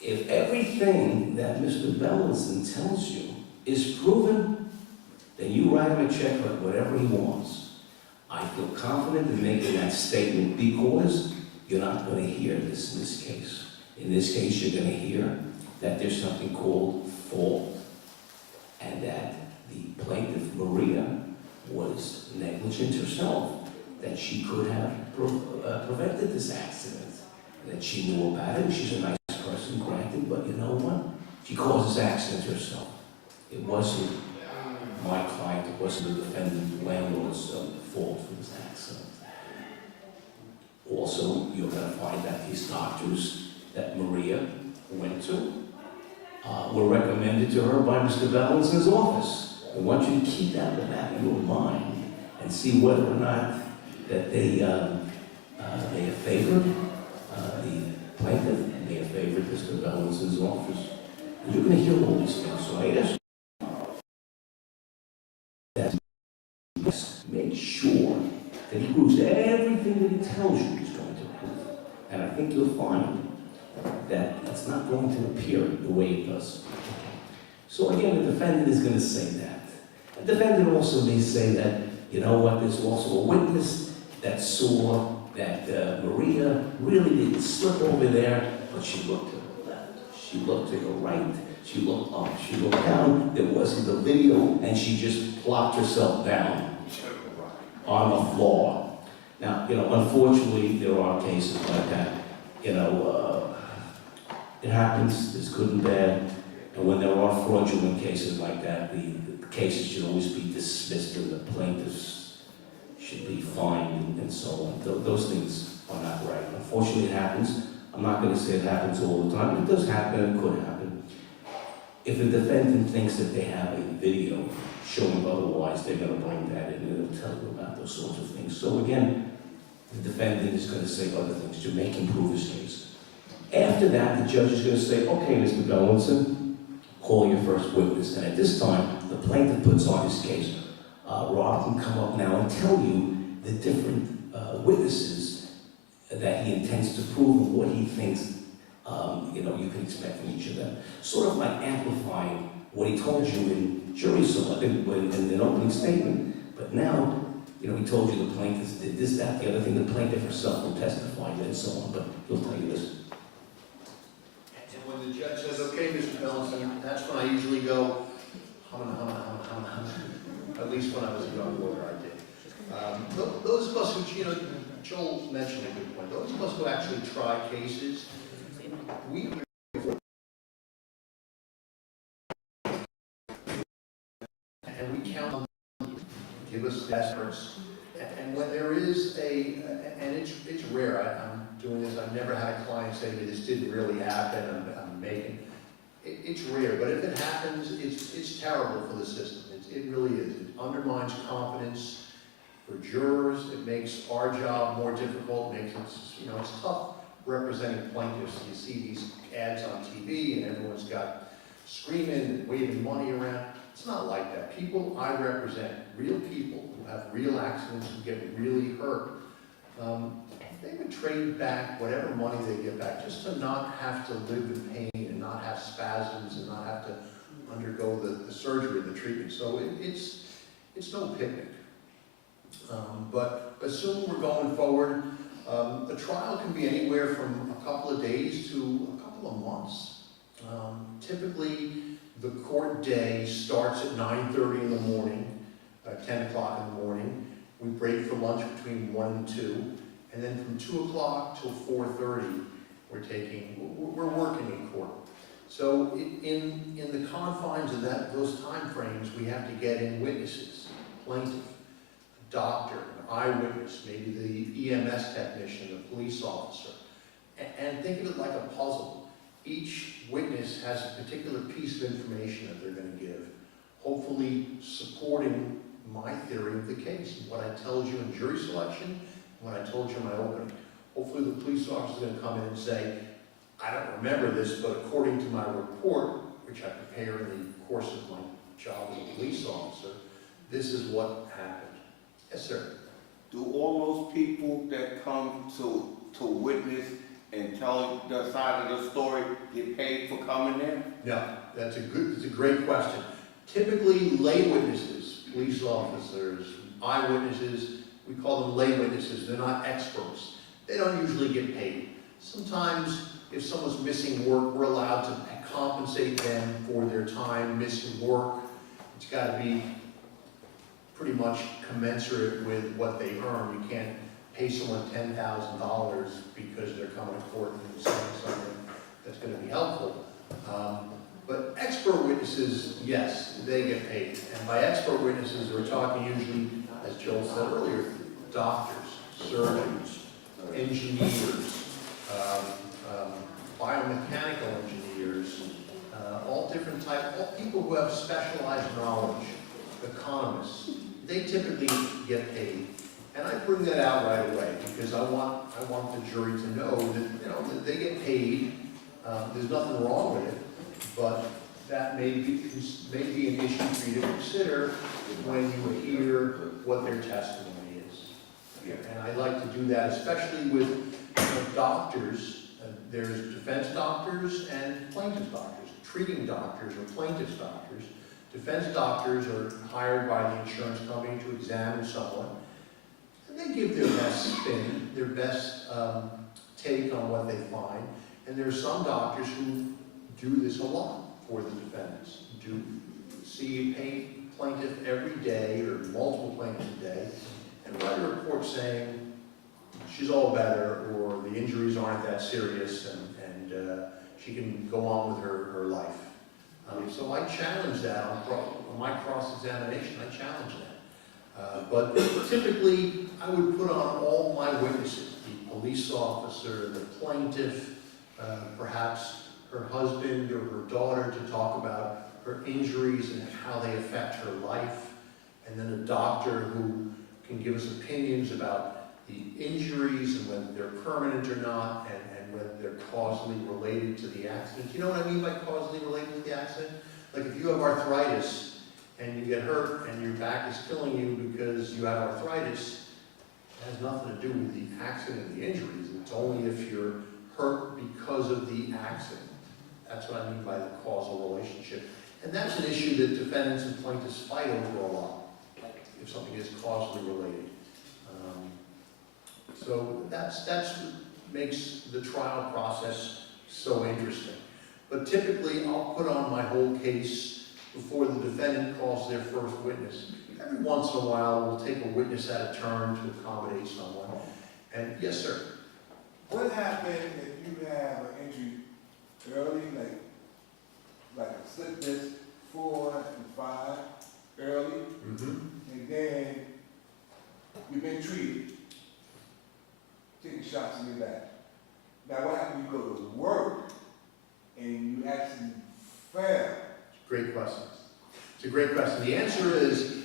if everything that Mr. Bellinson tells you is proven, then you write him a check for whatever he wants. I feel confident in making that statement because you're not going to hear this in this case. In this case, you're going to hear that there's something called fault, and that the plaintiff, Maria, was negligent herself, that she could have prevented this accident, that she knew about it, and she's a nice person, granted, but you know what? She caused this accident herself. It wasn't my client, it wasn't the defendant, landlord's fault for this accident. Also, you're going to find that these doctors that Maria went to were recommended to her by Mr. Bellinson's office. I want you to keep that in the back of your mind and see whether or not that they have favored the plaintiff and they have favored Mr. Bellinson's office. And you're going to hear all these things. So I ask that you make sure that he proves everything that he tells you he's going to prove. And if think you'll find that it's not going to appear the way it does. So again, the defendant is going to say that. The defendant also may say that, you know what, there's also a witness that saw that Maria really didn't slip over there, but she looked to her left, she looked to her right, she looked up, she looked down, there wasn't a video, and she just plopped herself down on the floor. Now, you know, unfortunately, there are cases like that. You know, it happens, there's good and bad, and when there are fraudulent cases like that, the cases should always be dismissed and the plaintiffs should be fined and so on. Those things are not right. Unfortunately, it happens. I'm not going to say it happens all the time. It does happen, it could happen. If the defendant thinks that they have a video showing otherwise, they're going to bring that in and they'll tell you about those sorts of things. So again, the defendant is going to say other things to make him prove his case. After that, the judge is going to say, okay, Mr. Bellinson, call your first witness. And at this time, the plaintiff puts on his case. Rob can come up now and tell you the different witnesses that he intends to prove and what he thinks you know, you can expect from each of them. Sort of like amplifying what he told you in jury selection, in an opening statement. But now, you know, he told you the plaintiff did this, that, the other thing. The plaintiff herself will testify and so on, but he'll tell you this. And when the judge says, okay, Mr. Bellinson, that's when I usually go, hum. At least when I was a young lawyer, I did. Those of us who, you know, Joel mentioned a good point. Those of us who actually try cases, we and we count on them, give us experts. And when there is and it's rare. I'm doing this. I've never had a client say to me, this didn't really happen. I'm making. It's rare, but if it happens, it's terrible for the system. It really is. It undermines confidence for jurors. It makes our job more difficult. It makes it, you know, it's tough representing plaintiffs. You see these ads on TV and everyone's got screaming and waving money around. It's not like that. People I represent, real people who have real accidents, who get really hurt, they would trade back whatever money they get back just to not have to live in pain and not have spasms and not have to undergo the surgery, the treatment. So it's no picnic. But assume we're going forward. A trial can be anywhere from a couple of days to a couple of months. Typically, the court day starts at 9:30 in the morning, 10 o'clock in the morning. We break for lunch between 1 and 2. And then from 2 o'clock till 4:30, we're working in court. So in the confines of those time frames, we have to get in witnesses, plaintiff, a doctor, an eyewitness, maybe the EMS technician, the police officer, and think of it like a puzzle. Each witness has a particular piece of information that they're going to give, hopefully supporting my theory of the case, what I told you in jury selection, what I told you in my opening. Hopefully the police officer is going to come in and say, I don't remember this, but according to my report, which I prepare in the course of my job as a police officer, this is what happened. Yes, sir. Do all those people that come to witness and tell the side of the story get paid for coming there? No, that's a great question. Typically, lay witnesses, police officers, eyewitnesses, we call them lay witnesses. They're not experts. They don't usually get paid. Sometimes, if someone's missing work, we're allowed to compensate them for their time missing work. It's got to be pretty much commensurate with what they earn. You can't pay someone $10,000 because they're coming to court and saying something that's going to be helpful. But expert witnesses, yes, they get paid. And by expert witnesses, we're talking usually, as Joel said earlier, doctors, surgeons, engineers, biomechanical engineers, all different types, all people who have specialized knowledge, economists. They typically get paid. And I bring that out right away because I want the jury to know that, that they get paid. There's nothing wrong with it, but that may be an issue for you to consider when you hear what their testimony is. And I like to do that, especially with doctors. There's defense doctors and plaintiff doctors, treating doctors or plaintiff's doctors. Defense doctors are hired by the insurance company to examine someone, and they give their best spin, their best take on what they find. And there are some doctors who do this a lot for the defendants, do see a plaintiff every day or multiple plaintiffs a day, and write a report saying she's all better, or the injuries aren't that serious, and she can go on with her life. So I challenge that on my cross-examination. I challenge that. But typically, I would put on all my witnesses, the police officer, the plaintiff, perhaps her husband or her daughter, to talk about her injuries and how they affect her life, and then a doctor who can give us opinions about the injuries and whether they're permanent or not, and whether they're causally related to the accident. You know what I mean by causally related to the accident? Like if you have arthritis and you get hurt and your back is killing you because you have arthritis, it has nothing to do with the accident and the injuries. It's only if you're hurt because of the accident. That's what I mean by the causal relationship. And that's an issue that defendants and plaintiffs fight over a lot, if something is causally related. So that's what makes the trial process so interesting. But typically, I'll put on my whole case before the defendant calls their first witness. Every once in a while, we'll take a witness at a turn to accommodate someone. And yes, sir. What happens if you have an injury early, like a slip disc 4 and 5 early, and then you've been treated, taking shots in your back. Now what happens when you go to work and you actually fail? Great question. It's a great question. The answer is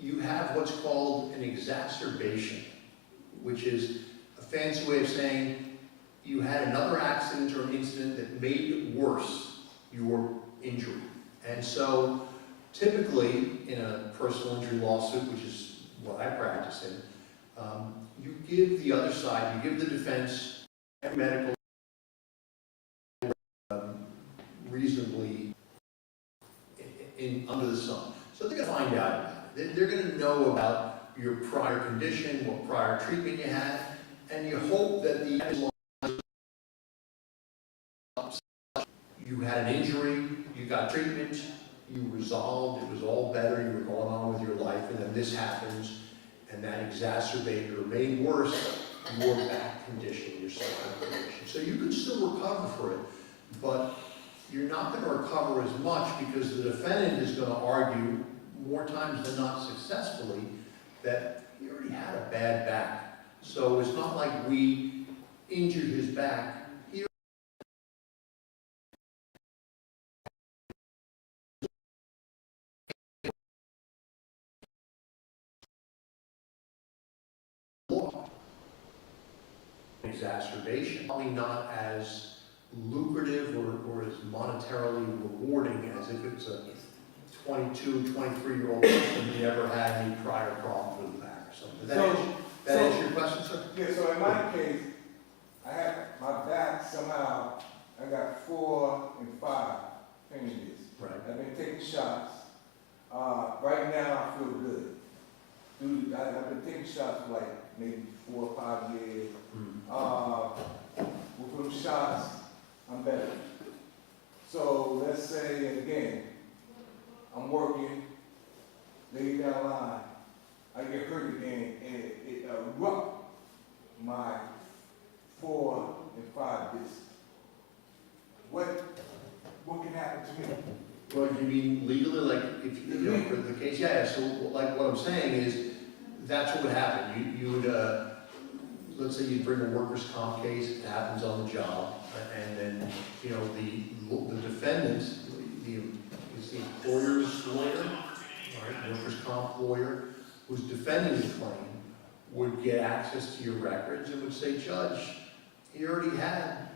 you have what's called an exacerbation, which is a fancy way of saying you had another accident or an incident that made worse your injury. And so typically in a personal injury lawsuit, which is what I practice in, you give the other side, you give the defense medical reasonably under the sun. So they're going to find out about it. They're going to know about your prior condition, what prior treatment you had, and you hope that you had an injury, you got treatment, you resolved, it was all better, you were going on with your life, and then this happens, and that exacerbated or made worse your back condition, your spinal condition. So you can still recover for it, but you're not going to recover as much because the defendant is going to argue more times than not successfully that he already had a bad back. So it's not like we injured his back. Exacerbation, probably not as lucrative or as monetarily rewarding as if it's a 22, 23-year-old person who never had any prior problems with the back or something. Does that answer your question, sir? Yeah, so in my case, I have my back somehow, I got 4 and 5 fingers. Right. I've been taking shots. Right now I feel good. I've been taking shots for like maybe 4 or 5 years. With those shots, I'm better. So let's say, again, I'm working, lay down the line, I get hurt again, and it erupts my 4 and 5 discs. What can happen to me? Well, you mean legally, like if you know, for the case? Yeah. So, like what I'm saying is, that's what would happen. You would, let's say you bring a workers' comp case. It happens on the job, and then you know the defendant, is the employer's lawyer, right? Workers' comp lawyer, who's defending the claim, would get access to your records and would say, Judge, he already had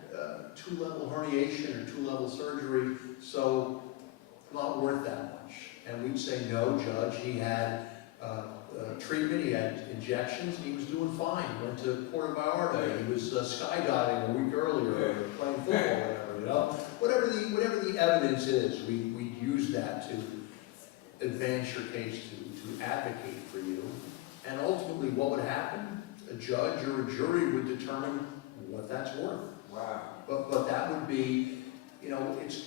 2-level herniation or 2-level surgery, so not worth that much. And we'd say, no, Judge, he had treatment, he had injections, and he was doing fine. He went to Puerto Vallarta, he was skydiving a week earlier, or playing football, whatever, you know? Whatever the evidence is, we use that to advance your case, to advocate for you. And ultimately, what would happen? A judge or a jury would determine what that's worth. Wow. But that would be, you know, it's,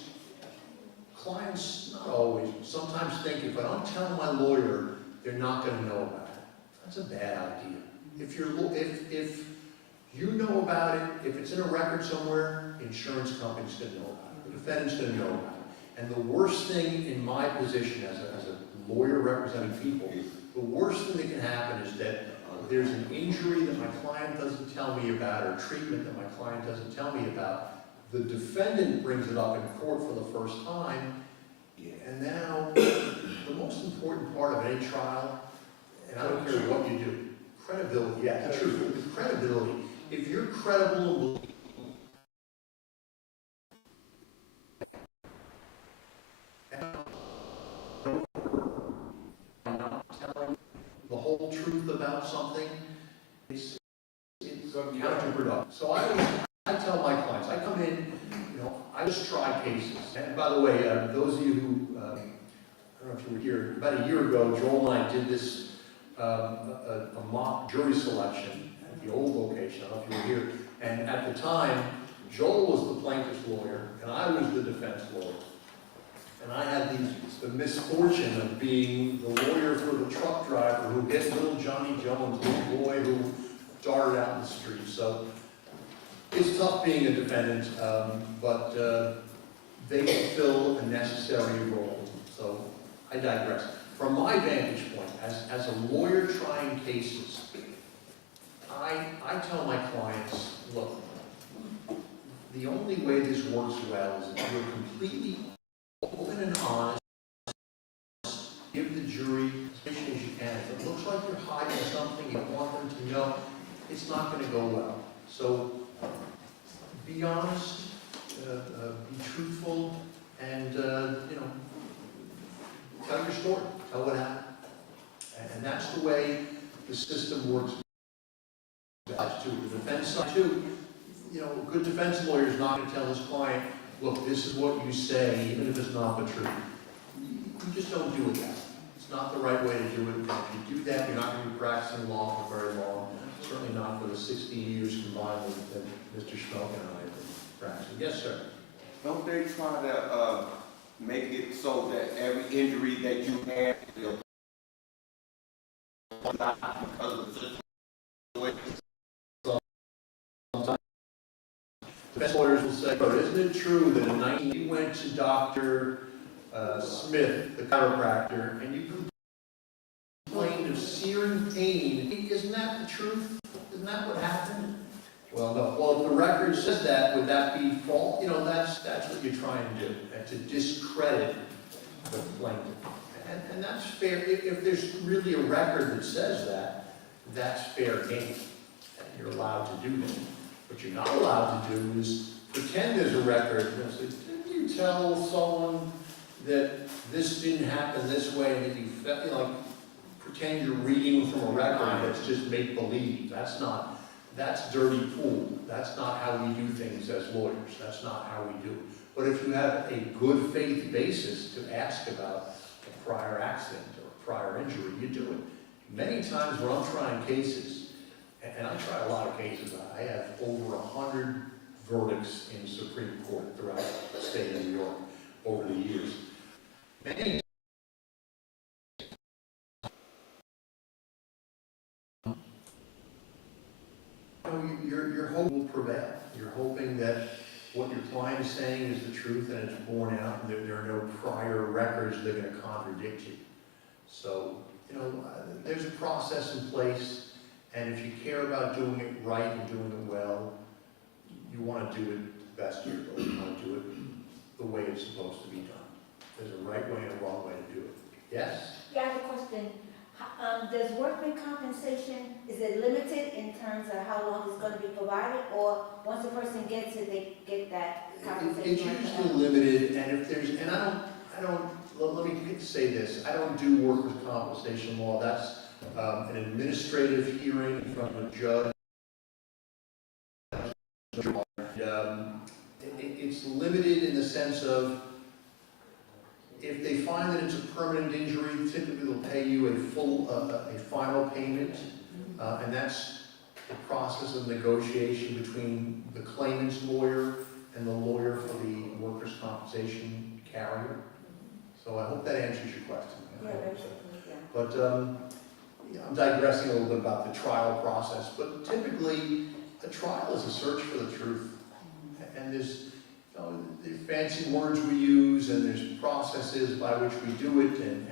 clients, not always, sometimes think if I don't tell my lawyer, they're not gonna know about it. That's a bad idea. If you know about it, if it's in a record somewhere, the insurance company's gonna know about it, the defendant's gonna know about it. And the worst thing in my position as a lawyer representing people, the worst thing that can happen is that there's an injury that my client doesn't tell me about, or treatment that my client doesn't tell me about. The defendant brings it up in court for the first time, and now the most important part of any trial, and I don't care what you do, credibility, yeah, the truth, credibility. If you're credible and not telling the whole truth about something, it's counterproductive. So I tell my clients, I come in, you know, I just try cases. And by the way, those of you who, I don't know if you were here, about a year ago, Joel and I did this, a mock jury selection at the old location, I don't know if you were here. And at the time, Joel was the plaintiff's lawyer, and I was the defense lawyer. And I had the misfortune of being the lawyer for the truck driver who hit little Johnny Jones, little boy who darted out in the street. So it's tough being a defendant, but they fulfill a necessary role. So I digress. From my vantage point, as a lawyer trying cases, I tell my clients, look, the only way this works well is if you're completely open and honest, give the jury as much as you can. If it looks like you're hiding something, you want them to know, it's not going to go well. So be honest, be truthful, and you know, tell your story, tell what happened. And that's the way the system works. That's to the defense side too. You know, a good defense lawyer is not going to tell his client, look, this is what you say, even if it's not the truth. You just don't do it that. It's not the right way to do it. If you do that, you're not going to be practicing law for very long. Certainly not for the 16 years combined that Mr. Schmelk and I have been practicing. Yes, sir. Don't they try to make it so that every injury that you have is not because of the situation? Defense lawyers will say, but isn't it true that in 19 you went to Dr. Smith, the chiropractor, and you complained of searing pain? Isn't that the truth? Isn't that what happened? Well, no. Well, if the record says that, would that be false? You know, that's what you're trying to do, to discredit the plaintiff. And that's fair. If there's really a record that says that, that's fair game. And you're allowed to do that. What you're not allowed to do is pretend there's a record and say, didn't you tell someone that this didn't happen this way and that you felt, you know, like, pretend you're reading from a record that's just make-believe. That's dirty pool. That's not how we do things as lawyers. That's not how we do it. But if you have a good faith basis to ask about a prior accident or a prior injury, you do it. Many times when I'm trying cases, and I try a lot of cases, I have over 100 verdicts in Supreme Court throughout the state of New York over the years. Many your hope will prevail. You're hoping that what your client is saying is the truth and it's borne out, and there are no prior records that are going to contradict you. So, you know, there's a process in place. And if you care about doing it right and doing it well, you want to do it the best of your ability. You want to do it the way it's supposed to be done. There's a right way and a wrong way to do it. Yes? Yeah, I have a question. Does workman compensation, is it limited in terms of how long it's going to be provided, or once a person gets it, they get that compensation? It's usually limited, and if there's, and I don't, let me say this, I don't do workers' compensation law. That's an administrative hearing in front of a judge. It's limited in the sense of, if they find that it's a permanent injury, typically they'll pay you a final payment, and that's the process of negotiation between the claimant's lawyer and the lawyer for the workers' compensation carrier. So I hope that answers your question. Yeah, very simple, yeah. But I'm digressing a little bit about the trial process, but typically a trial is a search for the truth. And there's fancy words we use, and there's processes by which we do it, and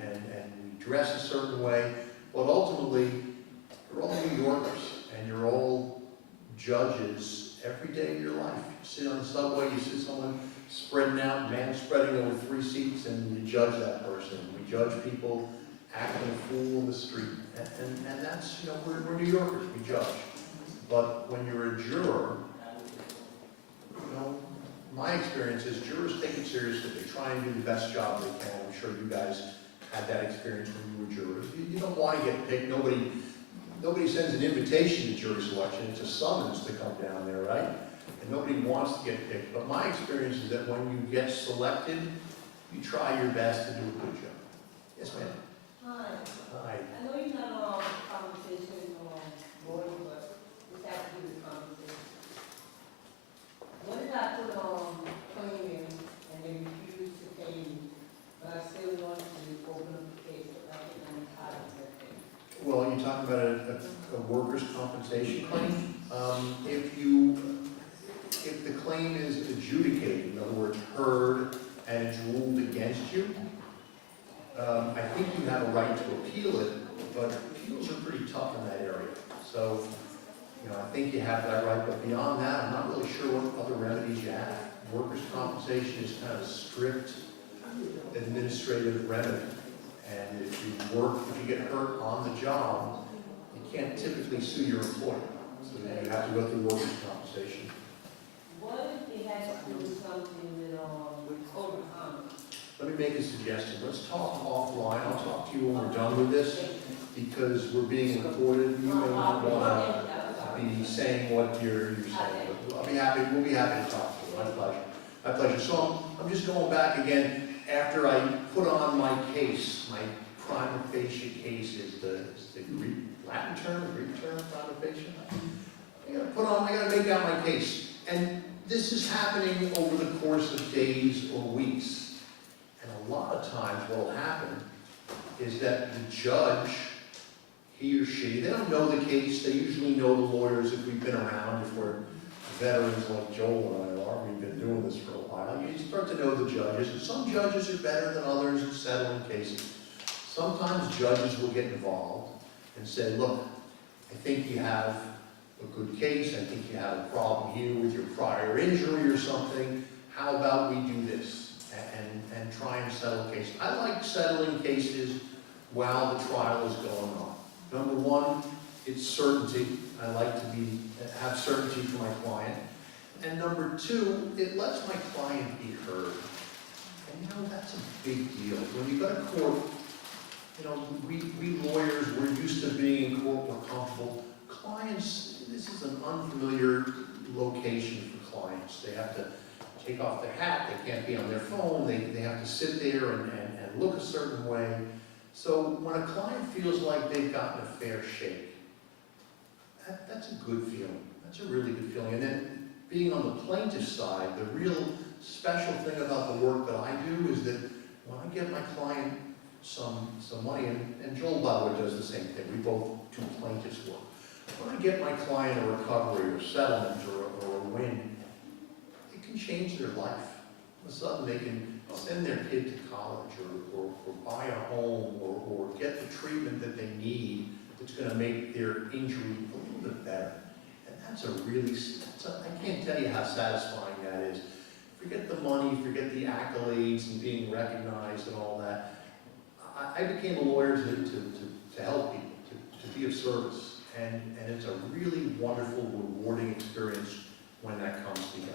we dress a certain way, but ultimately, you're all New Yorkers, and you're all judges every day of your life. You sit on the subway, you see someone spreading out, man spreading over 3 seats, and you judge that person. We judge people acting a fool in the street, and that's, we're New Yorkers, we judge. But when you're a juror, my experience is jurors take it seriously. They try and do the best job they can. I'm sure you guys had that experience when you were jurors. You don't want to get picked. Nobody sends an invitation to jury selection. It's a summons to come down there, right? And nobody wants to get picked. But my experience is that when you get selected, you try your best to do a good job. Yes, ma'am. Hi. Hi. I know you're not on compensation or board, but this has to do with compensation. What did I put on claiming and they refused to pay me, but I still want to open up the case, but I think I'm entitled to that thing. Well, you're talking about a workers' compensation claim. If the claim is adjudicated, in other words, heard and it's ruled against you, I think you have a right to appeal it, but appeals are pretty tough in that area. So, I think you have that right, but beyond that, I'm not really sure what other remedies you have. Workers' compensation is kind of a strict administrative remedy. And if you get hurt on the job, you can't typically sue your employer. So then you have to go through workers' compensation. What if it has to do with something with overcome? Let me make a suggestion. Let's talk offline. I'll talk to you when we're done with this, because we're being recorded. You may not want to be saying what you're saying. But we'll be happy to talk to you. My pleasure. My pleasure. So I'm just going back again. After I put on my case, my prima facie case is the Greek, Latin term, Greek term, prima facie. I gotta make out my case. And this is happening over the course of days or weeks. And a lot of times what will happen is that the judge, he or she, they don't know the case. They usually know the lawyers if we've been around, if we're veterans like Joel and I are. We've been doing this for a while. You start to know the judges. And some judges are better than others at settling cases. Sometimes judges will get involved and say, look, I think you have a good case. I think you have a problem here with your prior injury or something. How about we do this and try and settle cases? I like settling cases while the trial is going on. Number one, it's certainty. I like to have certainty for my client. And number two, it lets my client be heard. And that's a big deal. When you go to court, we lawyers, we're used to being in court, we're comfortable. Clients, this is an unfamiliar location for clients. They have to take off their hat, they can't be on their phone, they have to sit there and look a certain way. So when a client feels like they've gotten a fair shake, that's a good feeling. That's a really good feeling. And then being on the plaintiff's side, the real special thing about the work that I do is that when I get my client some money, and Joel, by the way, does the same thing. We both do plaintiff's work. When I get my client a recovery or settlement or a win, it can change their life. All of a sudden they can send their kid to college or buy a home or get the treatment that they need that's going to make their injury a little bit better. And that's I can't tell you how satisfying that is. Forget the money, forget the accolades and being recognized and all that. I became a lawyer to help people, to be of service. And it's a really wonderful, rewarding experience when that comes together.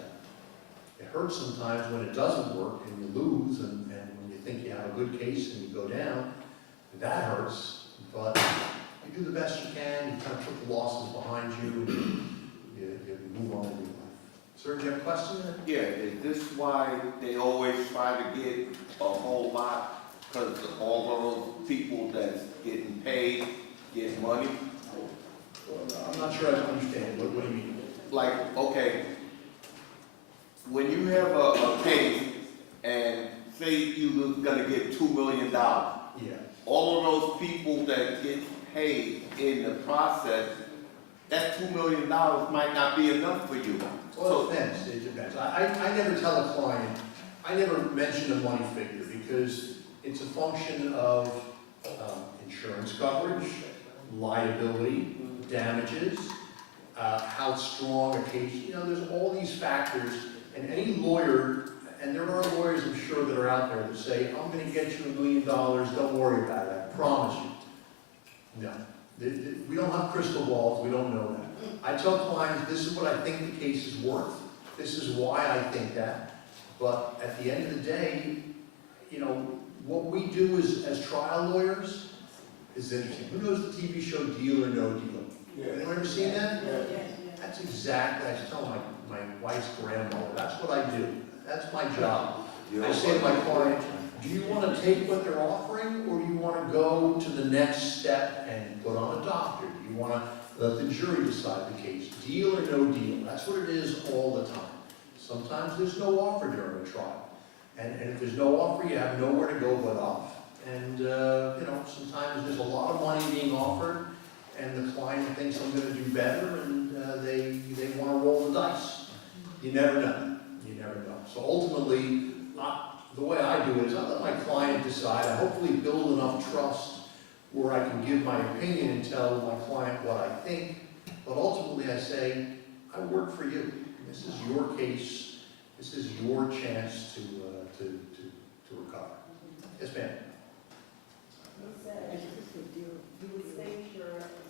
It hurts sometimes when it doesn't work and you lose, and when you think you have a good case and you go down. That hurts, but you do the best you can, you kind of put the losses behind you, and you move on with your life. Sir, do you have a question? Yeah, is this why they always try to get a whole lot? Because all of those people that's getting paid get money? I'm not sure I understand. What do you mean? Like, okay, when you have a case and say you was gonna get $2 million, Yeah. all of those people that get paid in the process, that $2 million might not be enough for you. Well, it depends, it depends. I never tell a client, I never mention a money figure because it's a function of insurance coverage, liability, damages, how strong a case, there's all these factors, and any lawyer, and there are lawyers I'm sure that are out there that say, I'm gonna get you $1 million, don't worry about it, I promise you. No, we don't have crystal balls, we don't know that. I tell clients, this is what I think the case is worth, this is why I think that, but at the end of the day, what we do as trial lawyers is interesting. Who knows the TV show Deal or No Deal? Anyone ever seen that? That's exactly, I was telling my wife's grandmother, that's what I do. That's my job. I say to my client, do you want to take what they're offering, or do you want to go to the next step and put on a doctor? Do you want to let the jury decide the case? Deal or no deal? That's what it is all the time. Sometimes there's no offer during a trial. And if there's no offer, you have nowhere to go but up. And, sometimes there's a lot of money being offered, and the client thinks I'm going to do better, and they want to roll the dice. You never know. You never know. So ultimately, the way I do it is I let my client decide. I hopefully build enough trust where I can give my opinion and tell my client what I think. But ultimately I say, I work for you. This is your case. This is your chance to recover. Yes, ma'am. You said, you would state your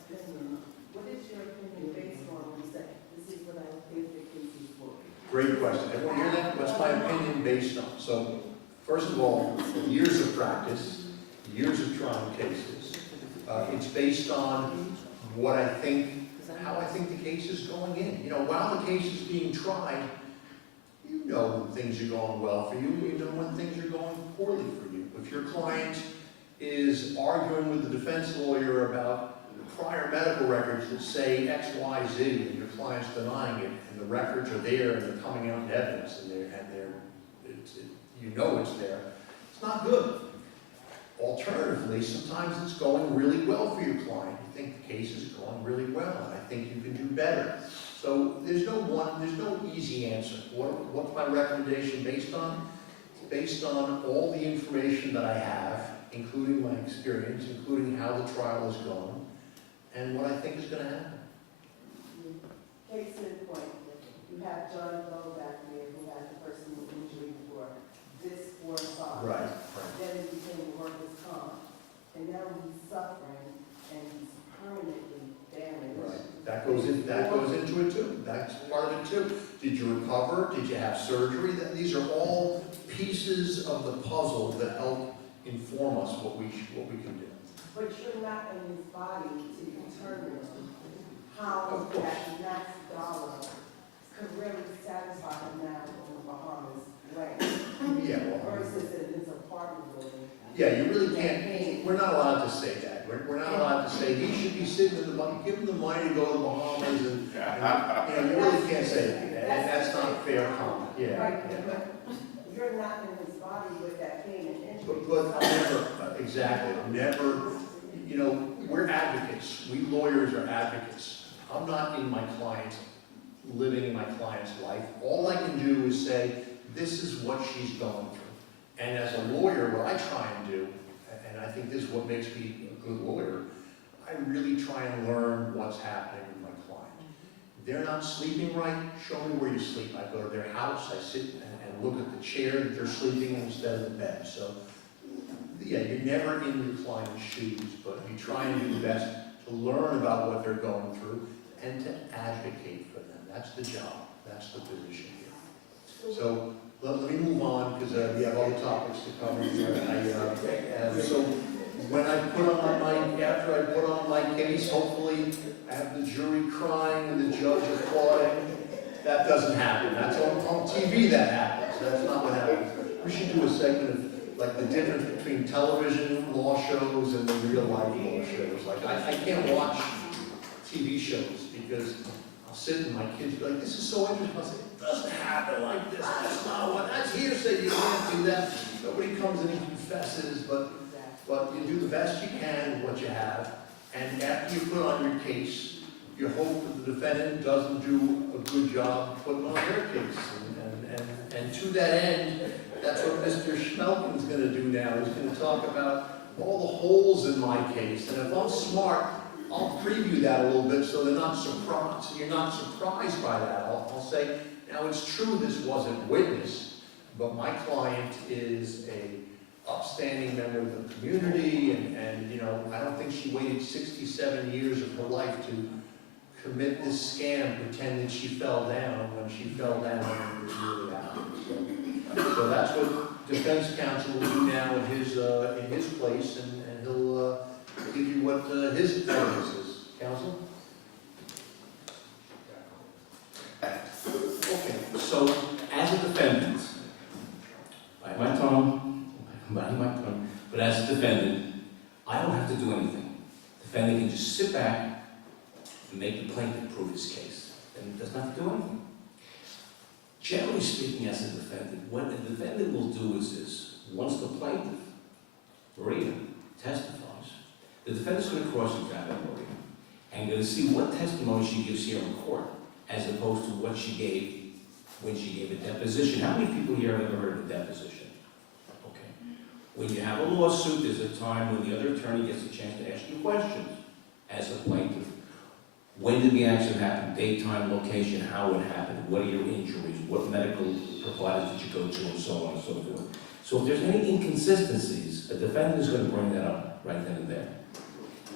opinion. What is your opinion based on when you say, this is what I think the case is for? Great question. Everyone hear that? What's my opinion based on? So, first of all, years of practice, years of trying cases. It's based on what I think, how I think the case is going in. While the case is being tried, you know when things are going well for you, you know when things are going poorly for you. If your client is arguing with the defense lawyer about prior medical records that say X, Y, Z, and your client's denying it, and the records are there and they're coming out in evidence, and it's there, it's not good. Alternatively, sometimes it's going really well for your client. You think the case is going really well, and I think you can do better. So there's no easy answer. What's my recommendation based on? It's based on all the information that I have, including my experience, including how the trial is going, and what I think is going to happen. Case in point, you have John Doe back there who had the personal injury for this 4 and 5. Right. Then he became workers' comp, and now he's suffering and he's permanently damaged. Right. That goes into it too. That's part of it too. Did you recover? Did you have surgery? These are all pieces of the puzzle that help inform us what we can do. But you're not in his body to determine how Of course. that max dollar could really satisfy him now in the Bahamas land Yeah, well, versus in his apartment building. yeah, you really can't. We're not allowed to say that. We're not allowed to say he should be sitting in the money, give him the money to go to the Bahamas, and you really can't say that. And that's not a fair comment. Yeah. Right, Yeah. but you're not in his body with that pain and injury. But I'm never, exactly, I'm never, we're advocates. We lawyers are advocates. I'm not in my client's, living in my client's life. All I can do is say, this is what she's going through. And as a lawyer, what I try and do, and I think this is what makes me a good lawyer, I really try and learn what's happening with my client. They're not sleeping right, show me where you sleep. I go to their house, I sit and look at the chair that they're sleeping in instead of the bed. So, yeah, you're never in your client's shoes, but you try and do the best to learn about what they're going through and to advocate for them. That's the job, that's the position here. So, let me move on, because we have other topics to cover. So, when I put on after I put on my case, hopefully I have the jury crying and the judge applauding. That doesn't happen. That's on TV that happens. That's not what happens. We should do a segment of like the difference between television law shows and the real life law shows. Like I can't watch TV shows because I'll sit and my kids be like, this is so interesting. I'll say, it doesn't happen like this. That's not what, that's hearsay. You can't do that. Nobody comes in and confesses, but you do the best you can with what you have. And after you put on your case, you hope that the defendant doesn't do a good job putting on their case. And to that end, that's what Mr. Schmelken's going to do now. He's going to talk about all the holes in my case. And if I'm smart, I'll preview that a little bit so they're not surprised. So you're not surprised by that. I'll say, now it's true this wasn't witnessed, but my client is a upstanding member of the community, and you know, I don't think she waited 67 years of her life to commit this scam, pretending she fell down when she fell down and it was really happening. So that's what defense counsel will do now in his place, and he'll give you what his experience is. Counsel? Okay, so as a defendant, bite my tongue, but as a defendant, I don't have to do anything. The defendant can just sit back and make the plaintiff prove his case, and doesn't have to do anything. Generally speaking, as a defendant, what the defendant will do is this: once the plaintiff, Maria, testifies, the defendant's going to cross-examine Maria and going to see what testimony she gives here in court, as opposed to what she gave when she gave a deposition. How many people here have ever heard of a deposition? Okay. When you have a lawsuit, there's a time when the other attorney gets a chance to ask you questions as a plaintiff. When did the accident happen? Date, time, location, how it happened, what are your injuries, what medical providers did you go to, and so on and so forth. So if there's any inconsistencies, a defendant is going to bring that up right then and there.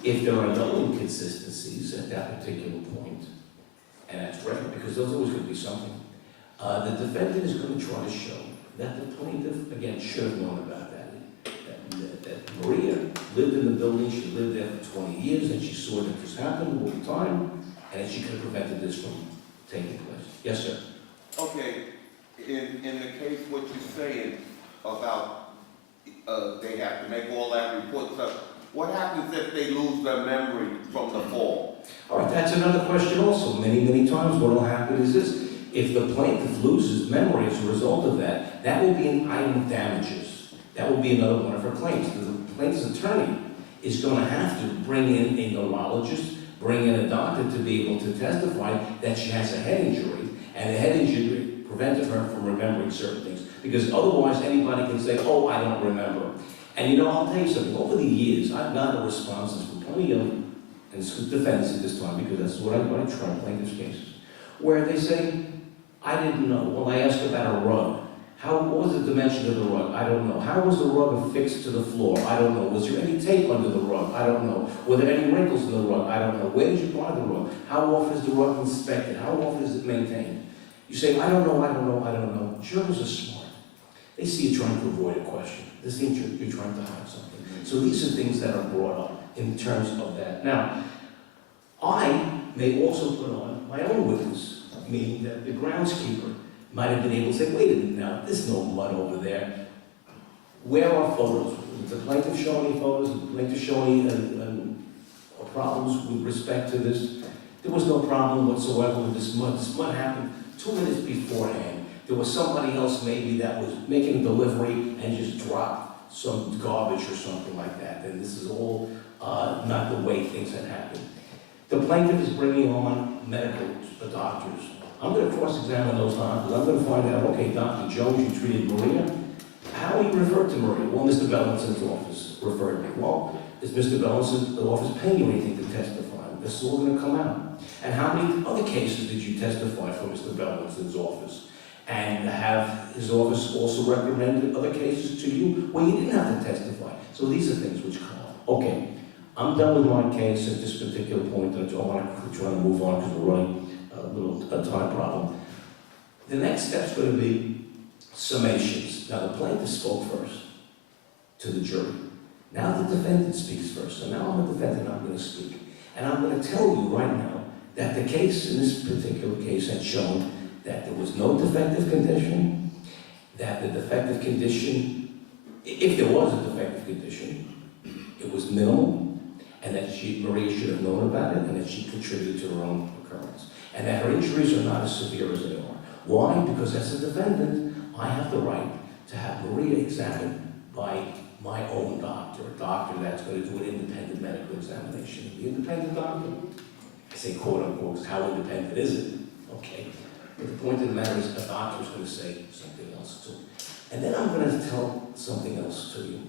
If there are no inconsistencies at that particular point, and that's rare because there's always going to be something, the defendant is going to try to show that the plaintiff, again, should have known about that. That Maria lived in the building, she lived there for 20 years, and she saw that this happened all the time, and that she could have prevented this from taking place. Yes, sir? Okay, in the case, what you're saying about they have to make all that report stuff, what happens if they lose their memory from the fall? All right, that's another question also. Many times what will happen is this: if the plaintiff loses memory as a result of that, that will be an item of damages. That will be another one of her claims. The plaintiff's attorney is going to have to bring in a neurologist, bring in a doctor to be able to testify that she has a head injury, and the head injury prevented her from remembering certain things. Because otherwise anybody can say, oh, I don't remember. And you know, I'll tell you something. Over the years, I've gotten responses from plenty of, and it's defendants at this time, because that's what I try in plaintiff's cases, where they say, I didn't know. Well, I asked about a rug. What was the dimension of the rug? I don't know. How was the rug affixed to the floor? I don't know. Was there any tape under the rug? I don't know. Were there any wrinkles in the rug? I don't know. Where did you buy the rug? How often is the rug inspected? How often is it maintained? You say, I don't know. Jurors are smart. They see you trying to avoid a question. They think you're trying to hide something. So these are things that are brought up in terms of that. Now, I may also put on my own witness, meaning that the groundskeeper might have been able to say, wait a minute now, there's no mud over there. Where are photos? Did the plaintiff show any photos? Did the plaintiff show any problems with respect to this? There was no problem whatsoever with this mud. This mud happened 2 minutes beforehand. There was somebody else maybe that was making a delivery and just dropped some garbage or something like that. And this is all not the way things had happened. The plaintiff is bringing on medical doctors. I'm going to cross-examine those doctors. I'm going to find out, okay, Dr. Jones, you treated Maria. How you referred to Maria? Well, Mr. Bellinson's office referred me. Well, is Mr. Bellinson's office paying you anything to testify? This is all going to come out. And how many other cases did you testify for Mr. Bellinson's office? And have his office also recommended other cases to you where you didn't have to testify? So these are things which come up. Okay, I'm done with my case at this particular point. I want to try to move on because we're running a time problem. The next step's going to be summations. Now, the plaintiff spoke first to the jury. Now the defendant speaks first, so now I'm a defendant, I'm gonna speak. And I'm gonna tell you right now that the case, in this particular case, had shown that there was no defective condition, that the defective condition, if there was a defective condition, it was minimal, and that Maria should have known about it, and that she contributed to her own occurrence. And that her injuries are not as severe as they are. Why? Because as a defendant, I have the right to have Maria examined by my own doctor, a doctor that's going to do an independent medical examination. The independent doctor, I say quote unquote, 'cause how independent is it? Okay. But the point of the matter is a doctor's going to say something else too. And then I'm going to tell something else to you.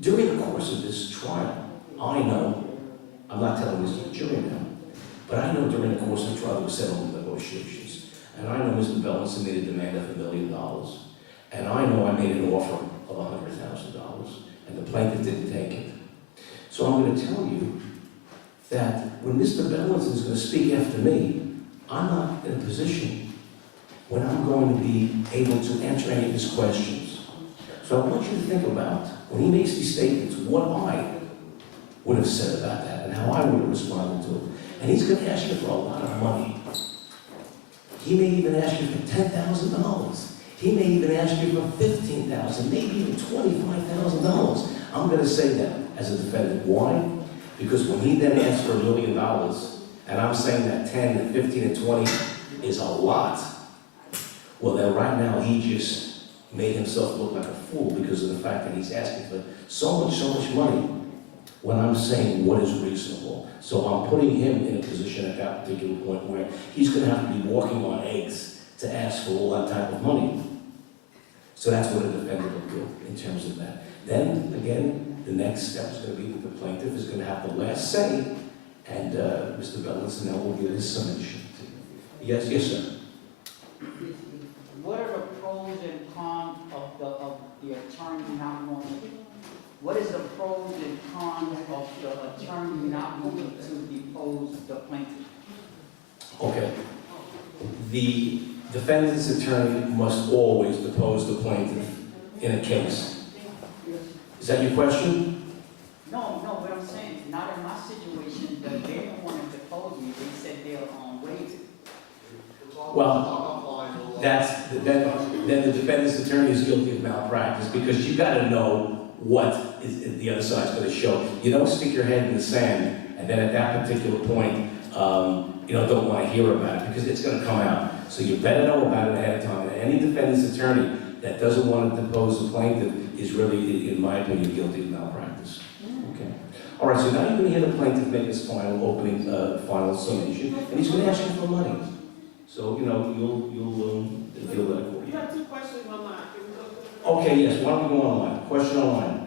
During the course of this trial, I know, I'm not telling this to the jury now, but I know during the course of the trial there were settlement negotiations. And I know Mr. Bellinson made a demand of $1 million. And I know I made an offer of $100,000, and the plaintiff didn't take it. So I'm going to tell you that when Mr. Bellinson is going to speak after me, I'm not in a position when I'm going to be able to answer any of his questions. So I want you to think about, when he makes these statements, what I would have said about that and how I would have responded to it. And he's going to ask you for a lot of money. He may even ask you for $10,000. He may even ask you for $15,000, maybe even $25,000. I'm going to say that as a defendant. Why? Because when he then asks for $1 million, and I'm saying that 10 and 15 and 20 is a lot, well then right now he just made himself look like a fool because of the fact that he's asking for so much money when I'm saying what is reasonable. So I'm putting him in a position at that particular point where he's going to have to be walking on eggs to ask for all that type of money. So that's what a defendant will do in terms of that. Then, again, the next step is going to be that the plaintiff is going to have the last say, and Mr. Bellinson now will give his summation. Yes, sir. What are the pros and cons of the attorney not wanting? What is the pros and cons of the attorney not wanting to depose the plaintiff? Okay. The defendant's attorney must always depose the plaintiff in a case. Is that your question? No, what I'm saying, not in my situation, that they don't want to depose me, they said they'll waive it. Well, then the defendant's attorney is guilty of malpractice because you got to know what is the other side's going to show. You don't stick your head in the sand and then at that particular point, don't want to hear about it because it's going to come out. So you better know about it ahead of time. And any defendant's attorney that doesn't want to depose the plaintiff is really, in my opinion, guilty of malpractice. Okay. All right. So now you're going to hear the plaintiff make his final summation, and he's going to ask you for money. So you'll deal with it. You have two questions online. Okay. Yes. Why don't we go online? Question online.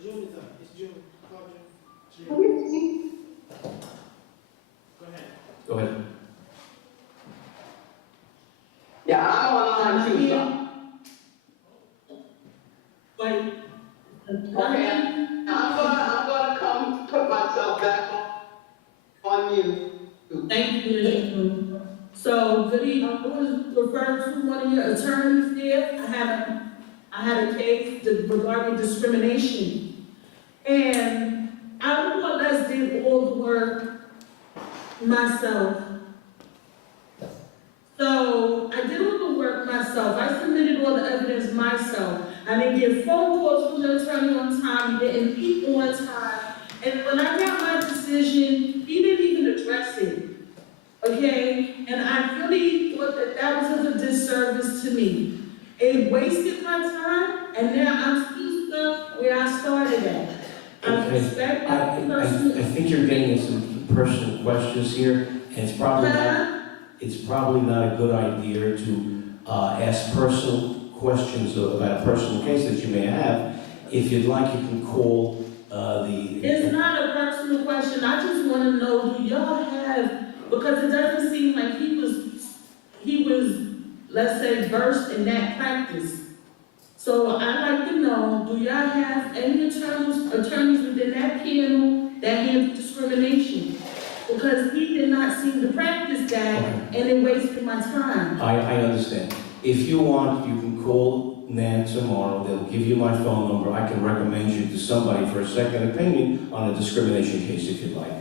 June is up. It's June. Call June. Go ahead. Yeah, I'm online too, so. Wait. Okay, I'm gonna come put myself back on mute. Thank you, Ms. June. So, good evening. I was referring to one of your attorneys there. I had a case regarding discrimination. And I more or less did all the work myself. So I did all the work myself. I submitted all the evidence myself. I didn't get phone calls from the attorney on time. He didn't meet on time. And when I got my decision, he didn't even address it. Okay? And I really thought that was a disservice to me. It wasted my time, and now I'm still stuck where I started at. Okay. I think you're getting into some personal questions here, and it's probably not a good idea to ask personal questions about a personal case that you may have. If you'd like, you can call It's not a personal question. I just want to know, do y'all have, because it doesn't seem like he was, let's say, versed in that practice. So I'd like to know, do y'all have any attorneys within that panel that handle discrimination? Because he did not seem to practice that, and it wasted my time. I understand. If you want, you can call NAN tomorrow. They'll give you my phone number. I can recommend you to somebody for a second opinion on a discrimination case if you'd like.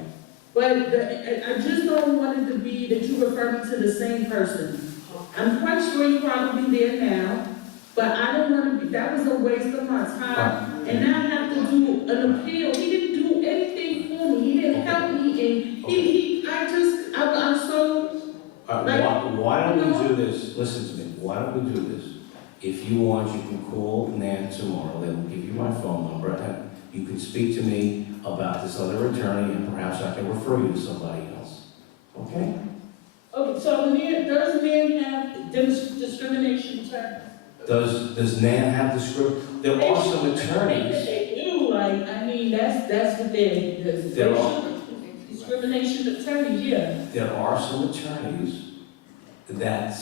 But I just don't want it to be that you refer me to the same person. I'm quite sure he's probably there now, but I don't want to be, that was a waste of my time. And now I have to do an appeal. He didn't do anything for me. He didn't help me, and I'm so, Why don't we do this? Listen to me. Why don't we do this? If you want, you can call NAN tomorrow. They will give you my phone number, and you can speak to me about this other attorney, and perhaps I can refer you to somebody else. Okay? okay, so does man have discrimination attorney? Does NAN have discrimination? There are some attorneys. They do, like, I mean, that's what There are. Discrimination attorney, yeah. There are some attorneys that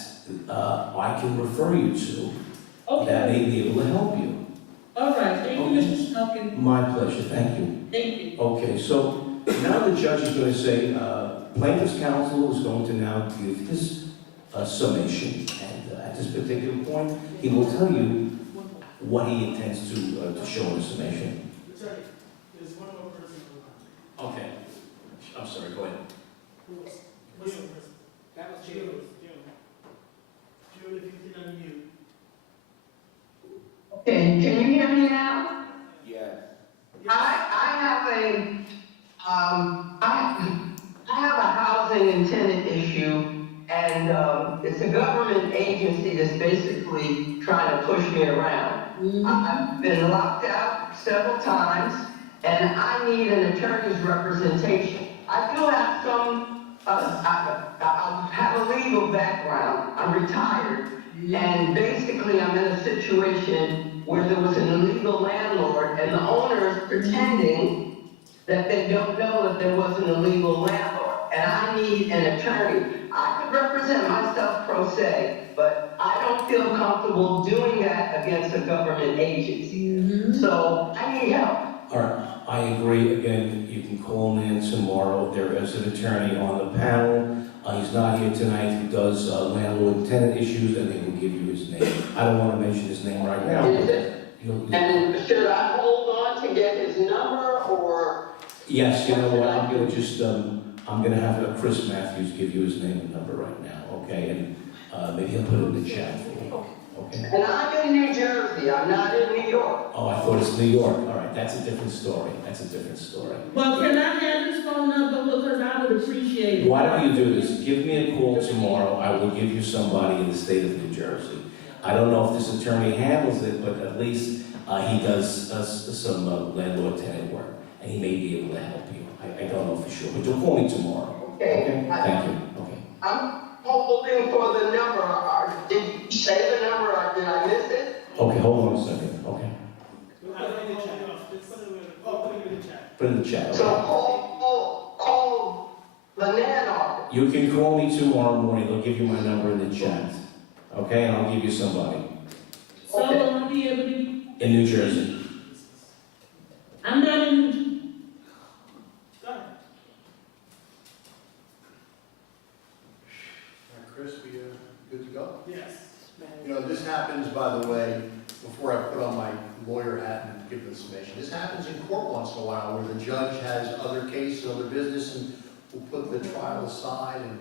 I can refer you to that Okay, may be able to help you. all right, thank you, Okay. Mr. Smokin. My pleasure, thank you. Thank you. Okay, so now the judge is going to say, plaintiff's counsel is going to now give his summation, and at this particular point, he will tell you what he intends to show in the summation. There's one more person on the line. Okay, I'm sorry, go ahead. That was June. June, if you can unmute. Okay, can you hear me now? Yes. I have a housing and tenant issue, and it's a government agency that's basically trying to push me around. I've been locked out several times, and I need an attorney's representation. I do have some, I have a legal background. I'm retired, and basically I'm in a situation where there was an illegal landlord, and the owner is pretending that they don't know that there was an illegal landlord, and I need an attorney. I could represent myself pro se, but I don't feel comfortable doing that against a government agency. So I need help. All right, I agree. Again, you can call in tomorrow. There is an attorney on the panel. He's not here tonight. He does landlord and tenant issues, and they will give you his name. I don't want to mention his name right now. And should I hold on to get his number, or? Yes, you know what, I'm gonna just, I'm gonna have Chris Matthews give you his name and number right now, okay? And maybe he'll put it in the chat for you, okay? And I'm in New Jersey, I'm not in New York. Oh, I thought it's New York. All right, that's a different story. That's a different story. Well, can I have his phone number, because I would appreciate it. Why don't you do this? Give me a call tomorrow. I will give you somebody in the state of New Jersey. I don't know if this attorney handles it, but at least he does some landlord-tenant work, and he may be able to help you. I don't know for sure, but you'll call me tomorrow. Okay. Thank you. Okay. I'm holding for the number. Did you say the number, or did I miss it? Okay, hold on a second. Okay. Put it in the chat. So Okay. call the NAN office. You can call me tomorrow morning. They'll give you my number in the chat. Okay, and I'll give you somebody So I'll be able to, in New Jersey. I'm not in, Chris, we good to go? Yes. You know, this happens, by the way, before I put on my lawyer hat and give the summation, this happens in court once in a while where the judge has other cases, other business, and will put the trial aside and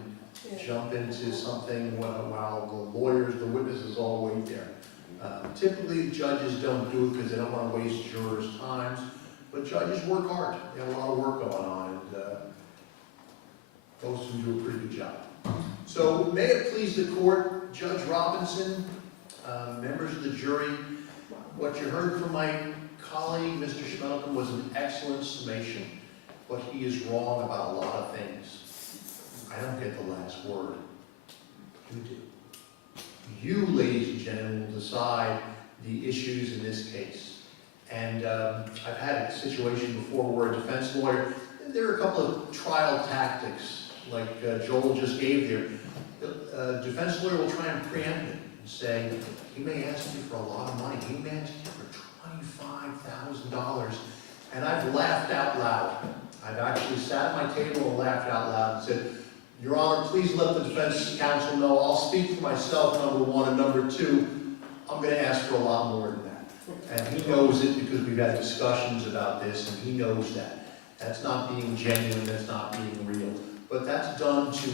jump into something while the lawyers, the witnesses all wait there. Typically, judges don't do it because they don't want to waste jurors' times, but judges work hard. They have a lot of work going on, and most of them do a pretty good job. So may it please the court, Judge Robinson, members of the jury, what you heard from my colleague, Mr. Schmelken, was an excellent summation, but he is wrong about a lot of things. I don't get the last word. You do. You, ladies and gentlemen, will decide the issues in this case. And I've had a situation before where a defense lawyer, there are a couple of trial tactics, like Joel just gave there. The defense lawyer will try and preempt it and say, he may ask you for a lot of money. He may ask you for $25,000. And I've laughed out loud. I've actually sat at my table and laughed out loud and said, Your Honor, please let the defense counsel know, I'll speak for myself, number one, and number two, I'm gonna ask for a lot more than that. And he knows it because we've had discussions about this, and he knows that. That's not being genuine, that's not being real. But that's done to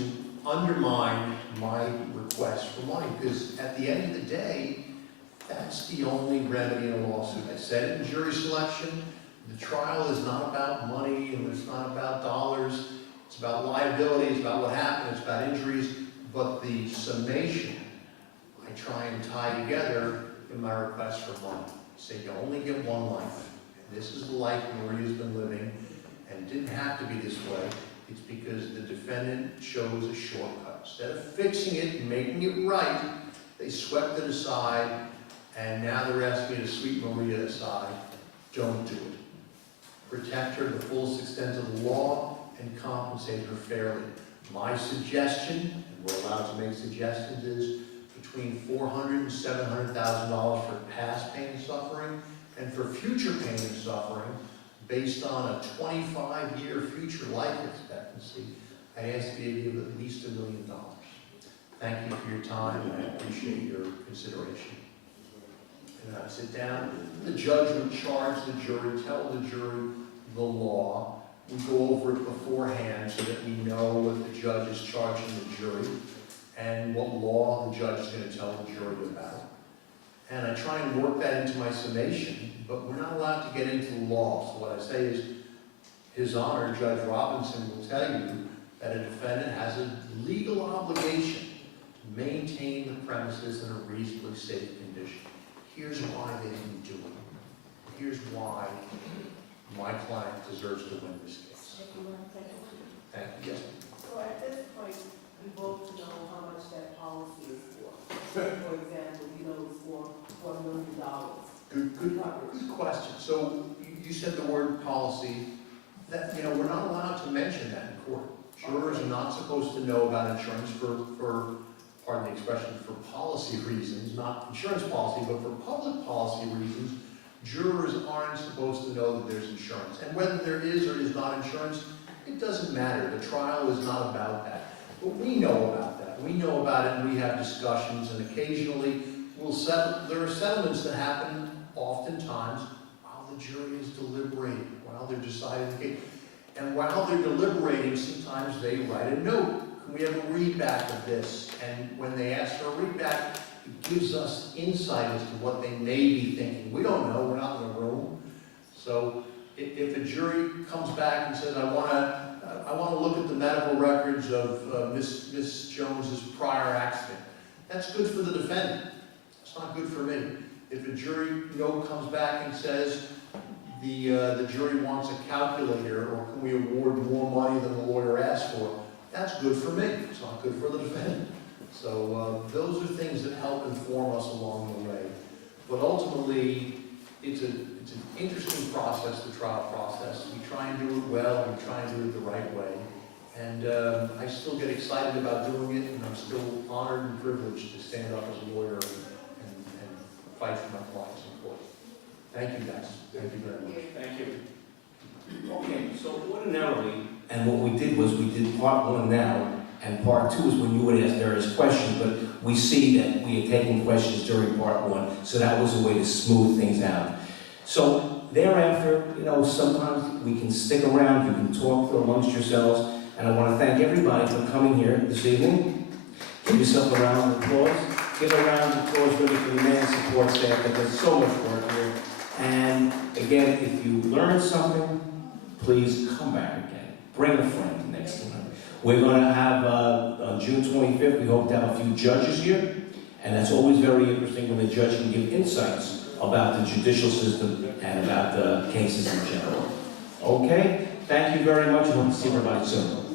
undermine my request for money, because at the end of the day, that's the only remedy in a lawsuit. I said it in jury selection, the trial is not about money, and it's not about dollars. It's about liability, it's about what happened, it's about injuries, but the summation, I try and tie together in my request for money. Say you only get one life. This is the life Maria's been living, and it didn't have to be this way. It's because the defendant chose a shortcut. Instead of fixing it and making it right, they swept it aside, and now they're asking me to sweep Maria aside. Don't do it. Protect her to the fullest extent of the law, and compensate her fairly. My suggestion, and we're allowed to make suggestions, is between $400,000 and $700,000 for past pain and suffering, and for future pain and suffering, based on a 25-year future life expectancy. I ask you to give at least $1 million. Thank you for your time, and I appreciate your consideration. And I sit down. The judge would charge the jury, tell the jury the law. We go over it beforehand so that we know what the judge is charging the jury and what law the judge is going to tell the jury about. And I try and work that into my summation, but we're not allowed to get into the law. So what I say is, His Honor, Judge Robinson will tell you that a defendant has a legal obligation to maintain the premises in a reasonably safe condition. Here's why they didn't do it. Here's why my client deserves to win this case. Thank you. Yes. So at this point, we both know how much that policy is for. For example, you know it's for $1 million. Good question. So you said the word policy. That, you know, we're not allowed to mention that in court. Jurors are not supposed to know about insurance for pardon the expression, for policy reasons, not insurance policy, but for public policy reasons. Jurors aren't supposed to know that there's insurance. And whether there is or is not insurance, it doesn't matter. The trial is not about that. But we know about that. We know about it, and we have discussions, and occasionally we'll settle. There are settlements that happen oftentimes while the jury is deliberating, while they're deciding the case. And while they're deliberating, sometimes they write a note. Can we have a readback of this? And when they ask for a readback, it gives us insight as to what they may be thinking. We don't know, we're not in the room. So if a jury comes back and says, I want to look at the medical records of Miss Jones's prior accident, that's good for the defendant. It's not good for me. If a jury note comes back and says, the jury wants a calculator, or can we award more money than the lawyer asked for, that's good for me. It's not good for the defendant. So those are things that help inform us along the way. But ultimately, it's an interesting process, the trial process. We try and do it well, we try and do it the right way. And I still get excited about doing it, and I'm still honored and privileged to stand up as a lawyer and fight for my clients in court. Thank you, guys. Thank you very much. Thank you. Okay, so ordinarily, and what we did was we did part one now, and part two is when you would ask various questions, but we see that we had taken questions during part one, so that was a way to smooth things out. So thereafter, you know, sometimes we can stick around, you can talk amongst yourselves, and I want to thank everybody for coming here this evening. Give yourself a round of applause. Give a round of applause really for the NAN support staff that does so much work here. And again, if you learned something, please come back again. Bring a friend next time. We're going to have, on June 25th, we hope to have a few judges here. And that's always very interesting when the judge can give insights about the judicial system and about the cases in general. Okay? Thank you very much. I hope to see everybody soon.